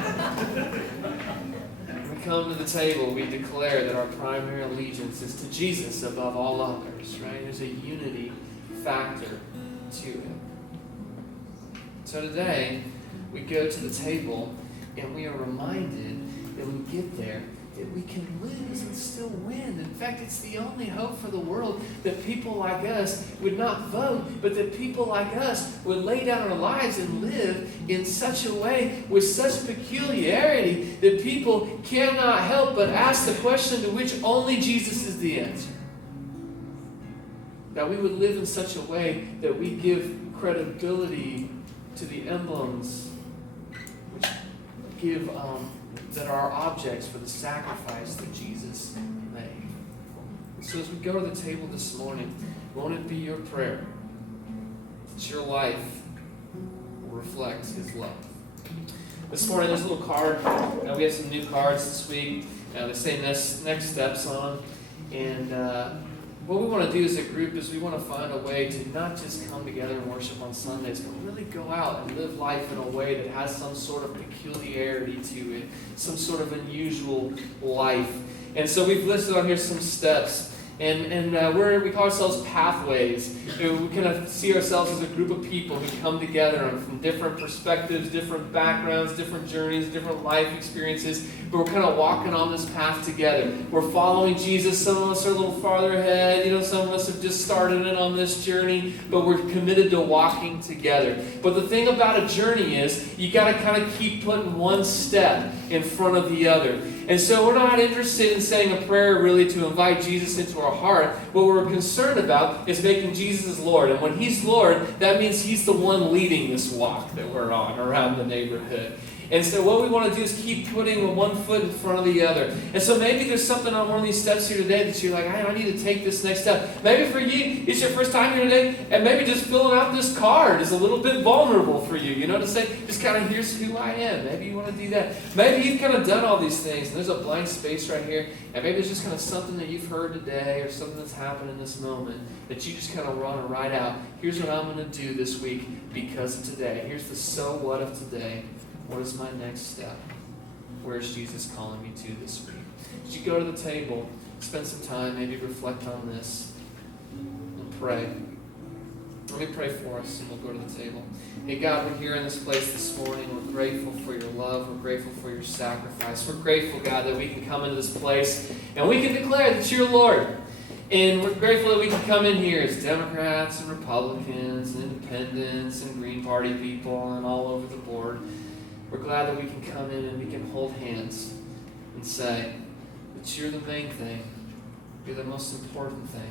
When we come to the table, we declare that our primary allegiance is to Jesus above all others, right? There's a unity factor to it. So today, we go to the table and we are reminded that when we get there, that we can lose and still win. In fact, it's the only hope for the world that people like us would not vote, but that people like us would lay down our lives and live in such a way with such peculiarity that people cannot help but ask the question to which only Jesus is the answer. That we would live in such a way that we give credibility to the emblems which give that are objects for the sacrifice that Jesus made. So as we go to the table this morning, won't it be your prayer that your life will reflect His love? This morning there's a little card. We have some new cards this week. They say next steps on them. And what we want to do as a group is we want to find a way to not just come together and worship on Sundays, but really go out and live life in a way that has some sort of peculiarity to it, some sort of unusual life. And so we've listed on here some steps. And we call ourselves Pathways. We kind of see ourselves as a group of people who come together from different perspectives, different backgrounds, different journeys, different life experiences, but we're kind of walking on this path together. We're following Jesus. Some of us are a little farther ahead. Some of us have just started in on this journey, but we're committed to walking together. But the thing about a journey is you got to kind of keep putting one step in front of the other. And so we're not interested in saying a prayer really to invite Jesus into our heart. What we're concerned about is making Jesus Lord. And when He's Lord, that means He's the one leading this walk that we're on around the neighborhood. And so what we want to do is keep putting one foot in front of the other. And so maybe there's something on one of these steps here today that you're like, I need to take this next step. Maybe for you, it's your first time here today, and maybe just filling out this card is a little bit vulnerable for you, to say, just kind of, here's who I am. Maybe you want to do that. Maybe you've kind of done all these things, and there's a blank space right here, and maybe it's just kind of something that you've heard today or something that's happened in this moment that you just kind of want to write out. Here's what I'm going to do this week because of today. Here's the so what of today. What is my next step? Where is Jesus calling me to this week? As you go to the table, spend some time, maybe reflect on this, and pray. Let me pray for us, and we'll go to the table. Hey, God, we're here in this place this morning. We're grateful for your love. We're grateful for your sacrifice. We're grateful, God, that we can come into this place, and we can declare that you're Lord. And we're grateful that we can come in here as Democrats and Republicans and Independents and Green Party people and all over the board. We're glad that we can come in and we can hold hands and say that you're the main thing, you're the most important thing,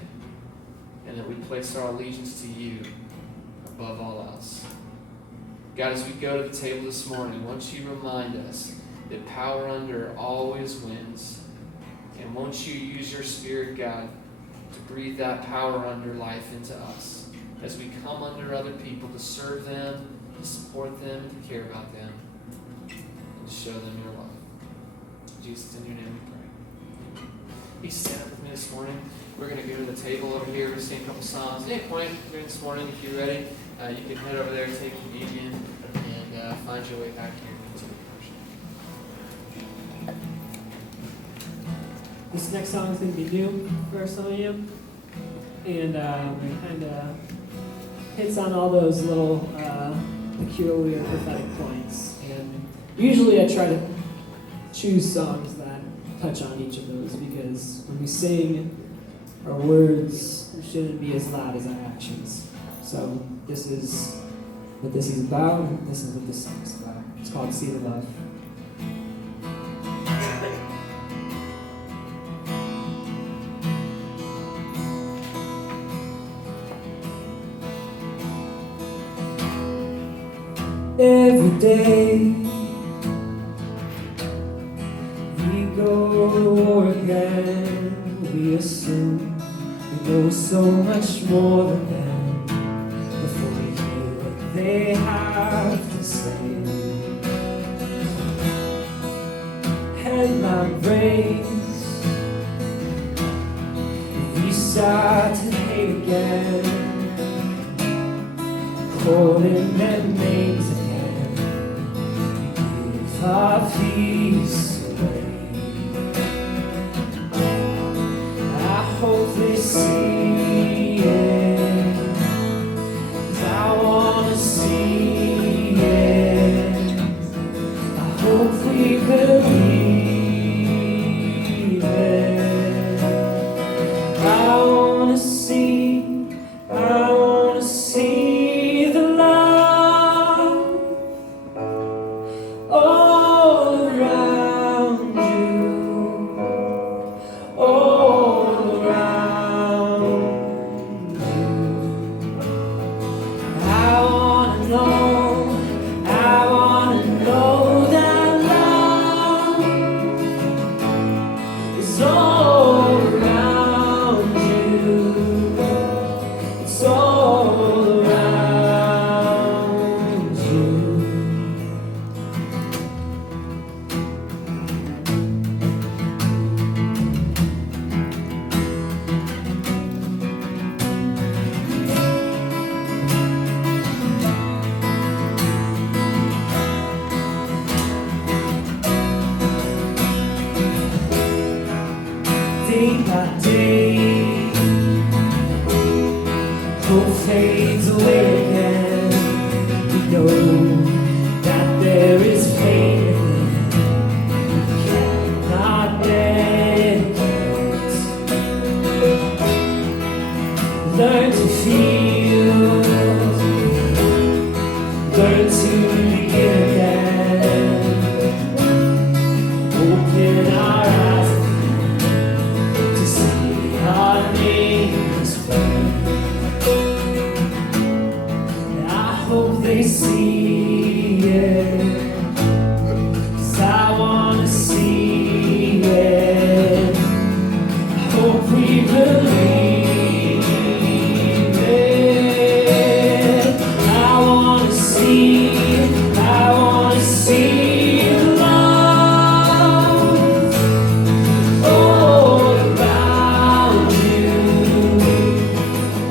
and that we place our allegiance to you above all else. God, as we go to the table this morning, won't you remind us that power under always wins, and won't you use your Spirit, God, to breathe that power under life into us as we come under other people to serve them, to support them, and to care about them. Show them your love. Jesus, in your name we pray. Be stand up with me this morning. We're going to go to the table over here. We're going to sing a couple songs. At any point during this morning, if you're ready, you can head over there, take communion, and find your way back here and continue worship. This next song is going to be new for some of you. And it kind of hits on all those little peculiar prophetic points. And usually I try to choose songs that touch on each of those, because when we sing, our words shouldn't be as loud as our actions. So this is what this is about, and this is what this song is about. It's called See the Love. Every day we go to war again. We assume we know so much more than them before we hear what they have to say. And my brains, we start to hate again, calling them names again. Our peace away. I hope they see it, 'cause I wanna see that day. Hope fades away again. We know that there is pain cannot make it. Learn to feel, learn to begin again. Open our eyes to see our names first. I hope they see it, 'cause I wanna see it. I hope we believe it. I wanna see the love all around you,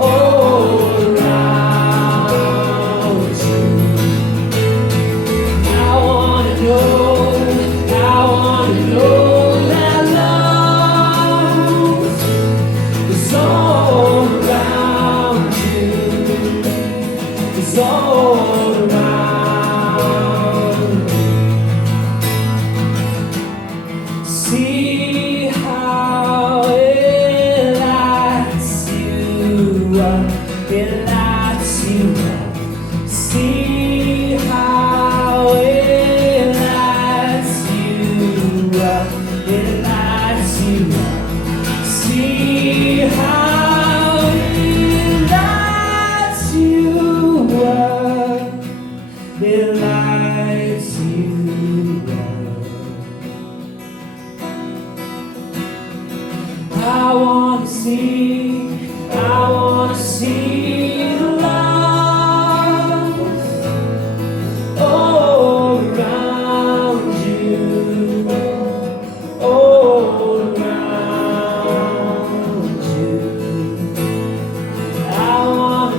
all around you. I wanna know that love is all around you, is all around. See how it lights you up, it lights you up. See how it lights you up, it lights you up. See how it lights you up, it lights you up. I wanna see the love all around you, all around you. I wanna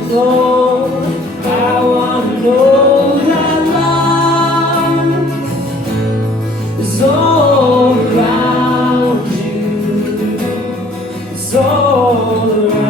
know that love is all around you, it's all around.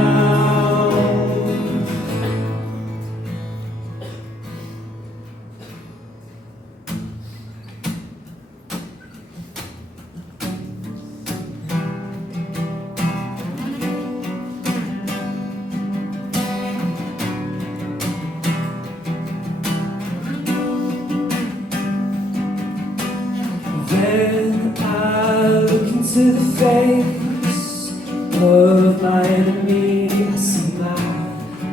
When I look into the face of my enemy, I see my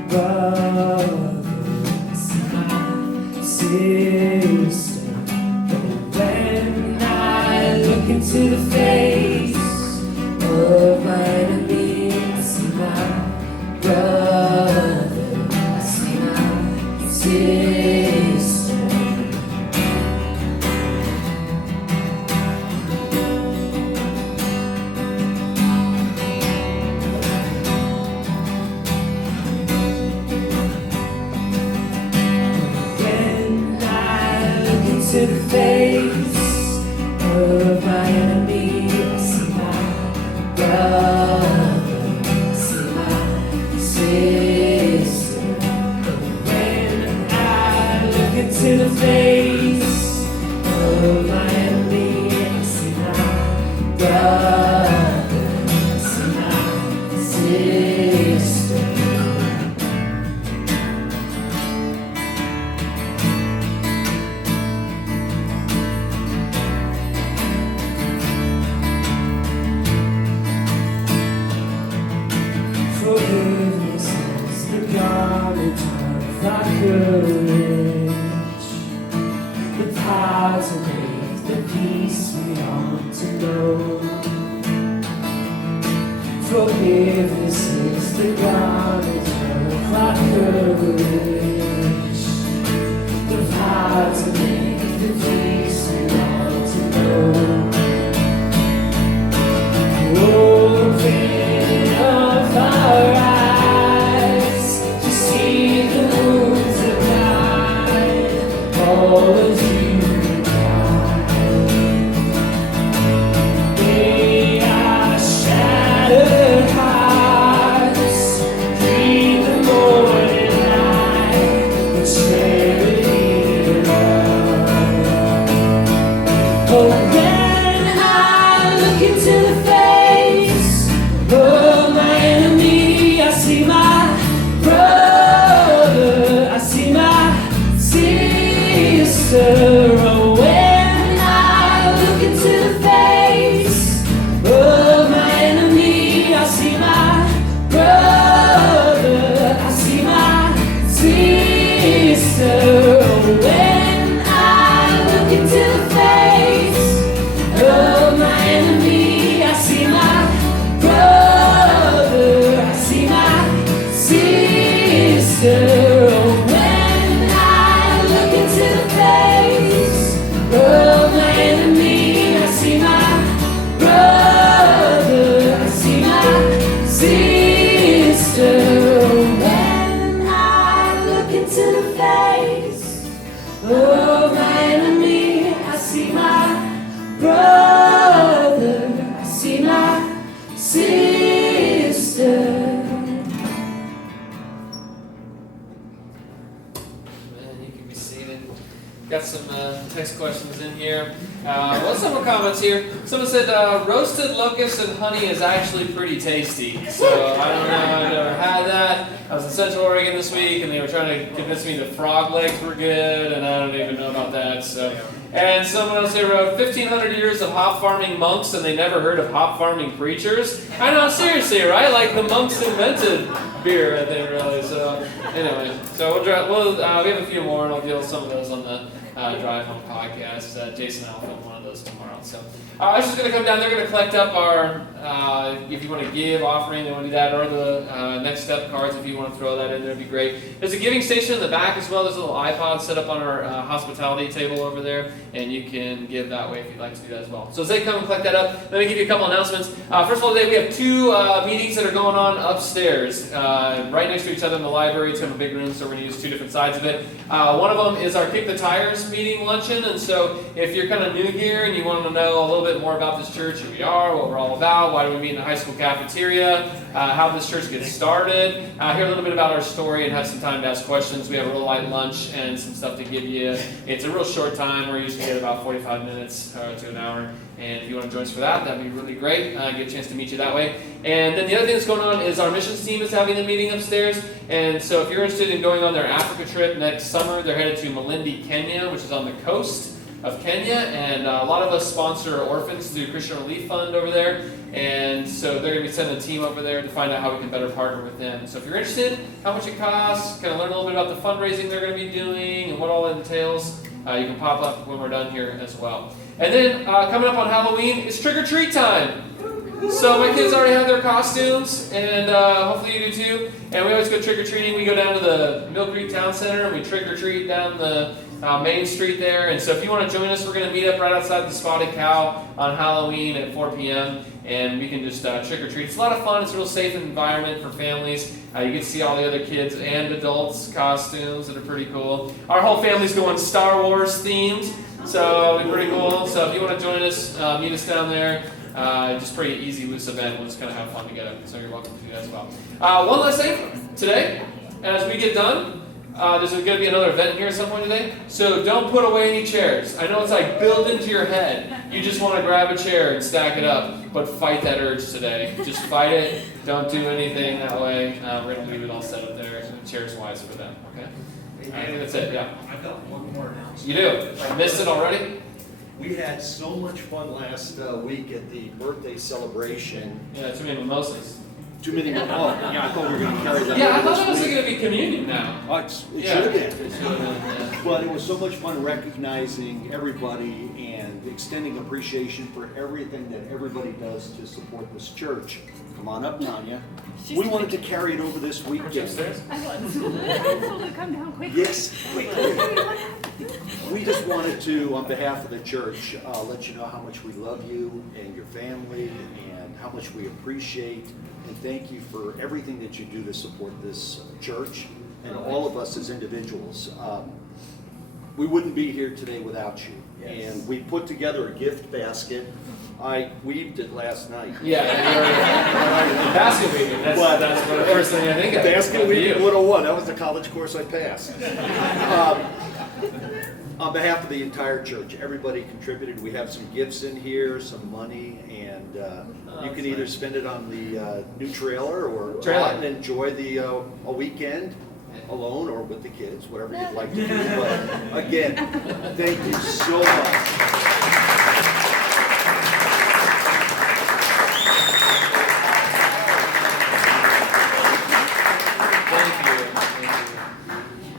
brother, I see my sister. When I look into the face of my enemy, I see my brother, I see my sister. To the face of my enemy, I see my brother, I see my sister. When I look into the face of my enemy, I see my brother, I see my sister. Forgiveness is the garment of our courage, the power to make the peace we ought to know. Forgiveness is the garment of our courage, the power to make the peace we ought to know. Open up our eyes to see the wounds of God, all of humankind. They are shattered. text questions in here. What's some comments here? Someone said roasted locust and honey is actually pretty tasty. So I don't know, I never had that. I was in Central Oregon this week and they were trying to convince me the frog legs were good, and I don't even know about that. So. And someone else here wrote 1,500 years of hop farming monks and they never heard of hop farming preachers. I know, seriously, right? Like the monks invented beer, I think, really. So anyway, so we have a few more, and I'll deal with some of those on the Drive Home podcast. Jason and I'll film one of those tomorrow. So I was just going to come down. They're going to collect up our, if you want to give, offering, they want to do that, or the next step cards. If you want to throw that in there, it'd be great. There's a giving station in the back as well. There's a little iPod set up on our hospitality table over there, and you can give that way if you'd like to do that as well. So as they come and collect that up, let me give you a couple announcements. First of all, today we have two meetings that are going on upstairs, right next to each other in the library. It's in a big room, so we're going to use two different sides of it. One of them is our Kick the Tires meeting luncheon, and so if you're kind of new here and you want to know a little bit more about this church, who we are, what we're all about, why do we meet in the high school cafeteria, how this church gets started, hear a little bit about our story and have some time to ask questions. We have a real light lunch and some stuff to give you. It's a real short time. We're usually get about 45 minutes to an hour. And if you want to join us for that, that'd be really great. Get a chance to meet you that way. And then the other thing that's going on is our missions team is having a meeting upstairs. And so if you're interested in going on their Africa trip next summer, they're headed to Malindi, Kenya, which is on the coast of Kenya. And a lot of us sponsor orphans through Christian Relief Fund over there. And so they're going to be sending a team over there to find out how we can better partner with them. So if you're interested, how much it costs, kind of learn a little bit about the fundraising they're going to be doing and what all it entails, you can pop up when we're done here as well. And then coming up on Halloween, it's trick-or-treat time. So my kids already have their costumes, and hopefully you do too. And we always go trick-or-treating. We go down to the Mill Creek Town Center, and we trick-or-treat down the Main Street there. And so if you want to join us, we're going to meet up right outside the Spotted Cow on Halloween at 4 p.m. And we can just trick-or-treat. It's a lot of fun. It's a real safe environment for families. You get to see all the other kids and adults' costumes that are pretty cool. Our whole family's going Star Wars themed, so it'll be pretty cool. So if you want to join us, meet us down there. Just pretty easy, loose event. We'll just kind of have fun together. So you're welcome to do that as well. One last thing today, as we get done, there's going to be another event here at some point today. So don't put away any chairs. I know it's like built into your head. You just want to grab a chair and stack it up, but fight that urge today. Just fight it. Don't do anything that way. We're going to leave it all set up there. Chairs wise for them. Okay. I think that's it. Yeah. I've got one more announcement. You do. I missed it already. We had so much fun last week at the birthday celebration. Yeah, too many mimosas. Too many. Oh, yeah, I thought we were going to carry that. Yeah, I over thought it was this week. going to be communion now. It should have been. But it was so much fun recognizing everybody and extending appreciation for everything that everybody does to support this church. Come on up, Tanya. We wanted to carry it over this weekend. Upstairs? I told her to come down quickly. Yes, quickly. We just wanted to, on behalf of the church, let you know how much we love you and your family and how much we appreciate and thank you for everything that you do to support this church and all of us as individuals. We wouldn't be here today without you. Yes. And we put together a gift basket. I weaved it last night. Yeah, basket weaving. That's the first thing I think of. Basket weaving 101. That was the college course I passed. On behalf of the entire church, everybody contributed. We have some gifts in here, some money, and you can either spend it on the new trailer or go out and enjoy the a weekend alone or with the kids, whatever you'd like to do. But again, thank you so much.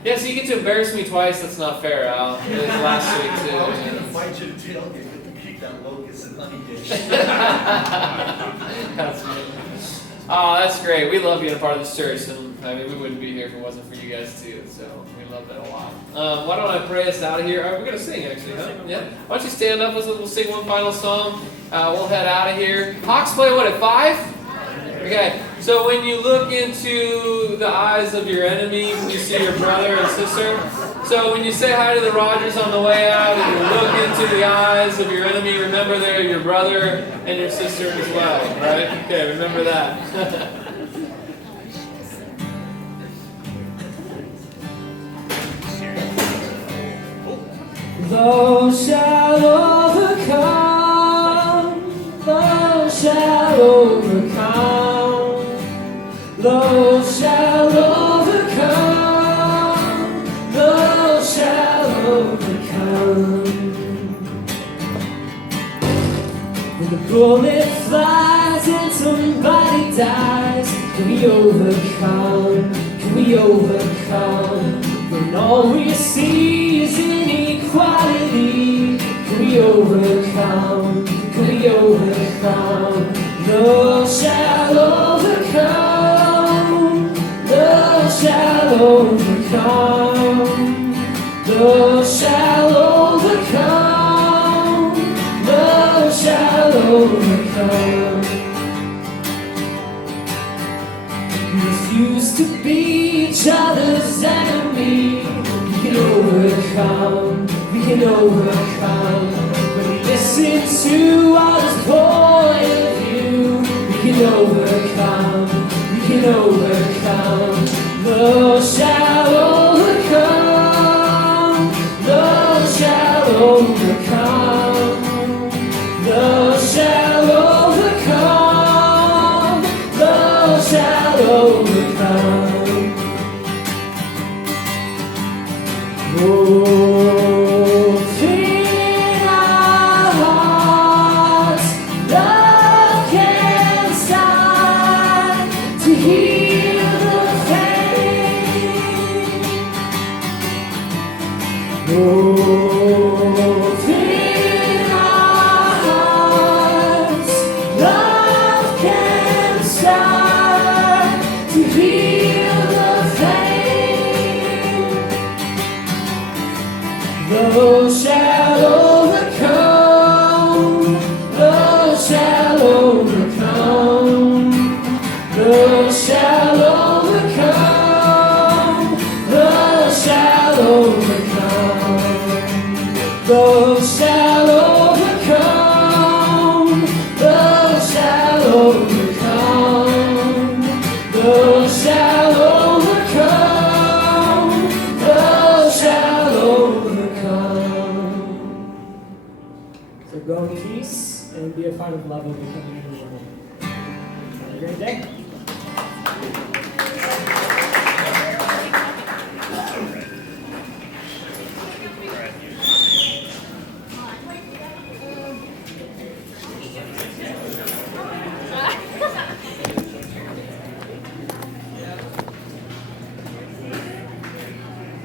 Yeah, so you get to embarrass me twice. That's not fair, Al. It was last week too. I was going to invite you to tailgate to keep that locust and honey dish. That's good. Oh, that's great. We love being a part of this church, and I mean, we wouldn't be here if it wasn't for you guys too. So we love that a lot. Why don't I pray us out of here? We're gonna sing actually, huh? Yeah. Why don't you stand up? We'll sing one final song. We'll head out of here. Hawks play what at 5? Okay. So when you look into the eyes of your enemy, you see your brother and sister. So when you say hi to the Rogers on the way out and you look into the eyes of your enemy, remember they're your brother and your sister as well, right? Okay, remember that. Those shall overcome. Those shall overcome. Those shall overcome. Those shall overcome. When the bullet flies and somebody dies, can we overcome? Can we overcome? When all we see is inequality, can we overcome? Can we overcome? Those shall overcome. Those shall overcome. Those shall overcome. Those shall overcome. We refuse to be each other's enemy. We can overcome. We can overcome. When we listen to others' point of view, we can overcome. We can overcome. Those shall overcome. Those shall overcome. Those shall overcome. Those shall overcome. Open our hearts, love can start to heal the pain. Open our hearts, love can start to heal the pain. Those shall overcome. Those shall overcome. Those shall overcome. Those shall overcome. Those shall overcome. Those shall overcome. Those shall overcome. Those shall overcome. So go in peace and be a part of love overcoming the world. Have a great day.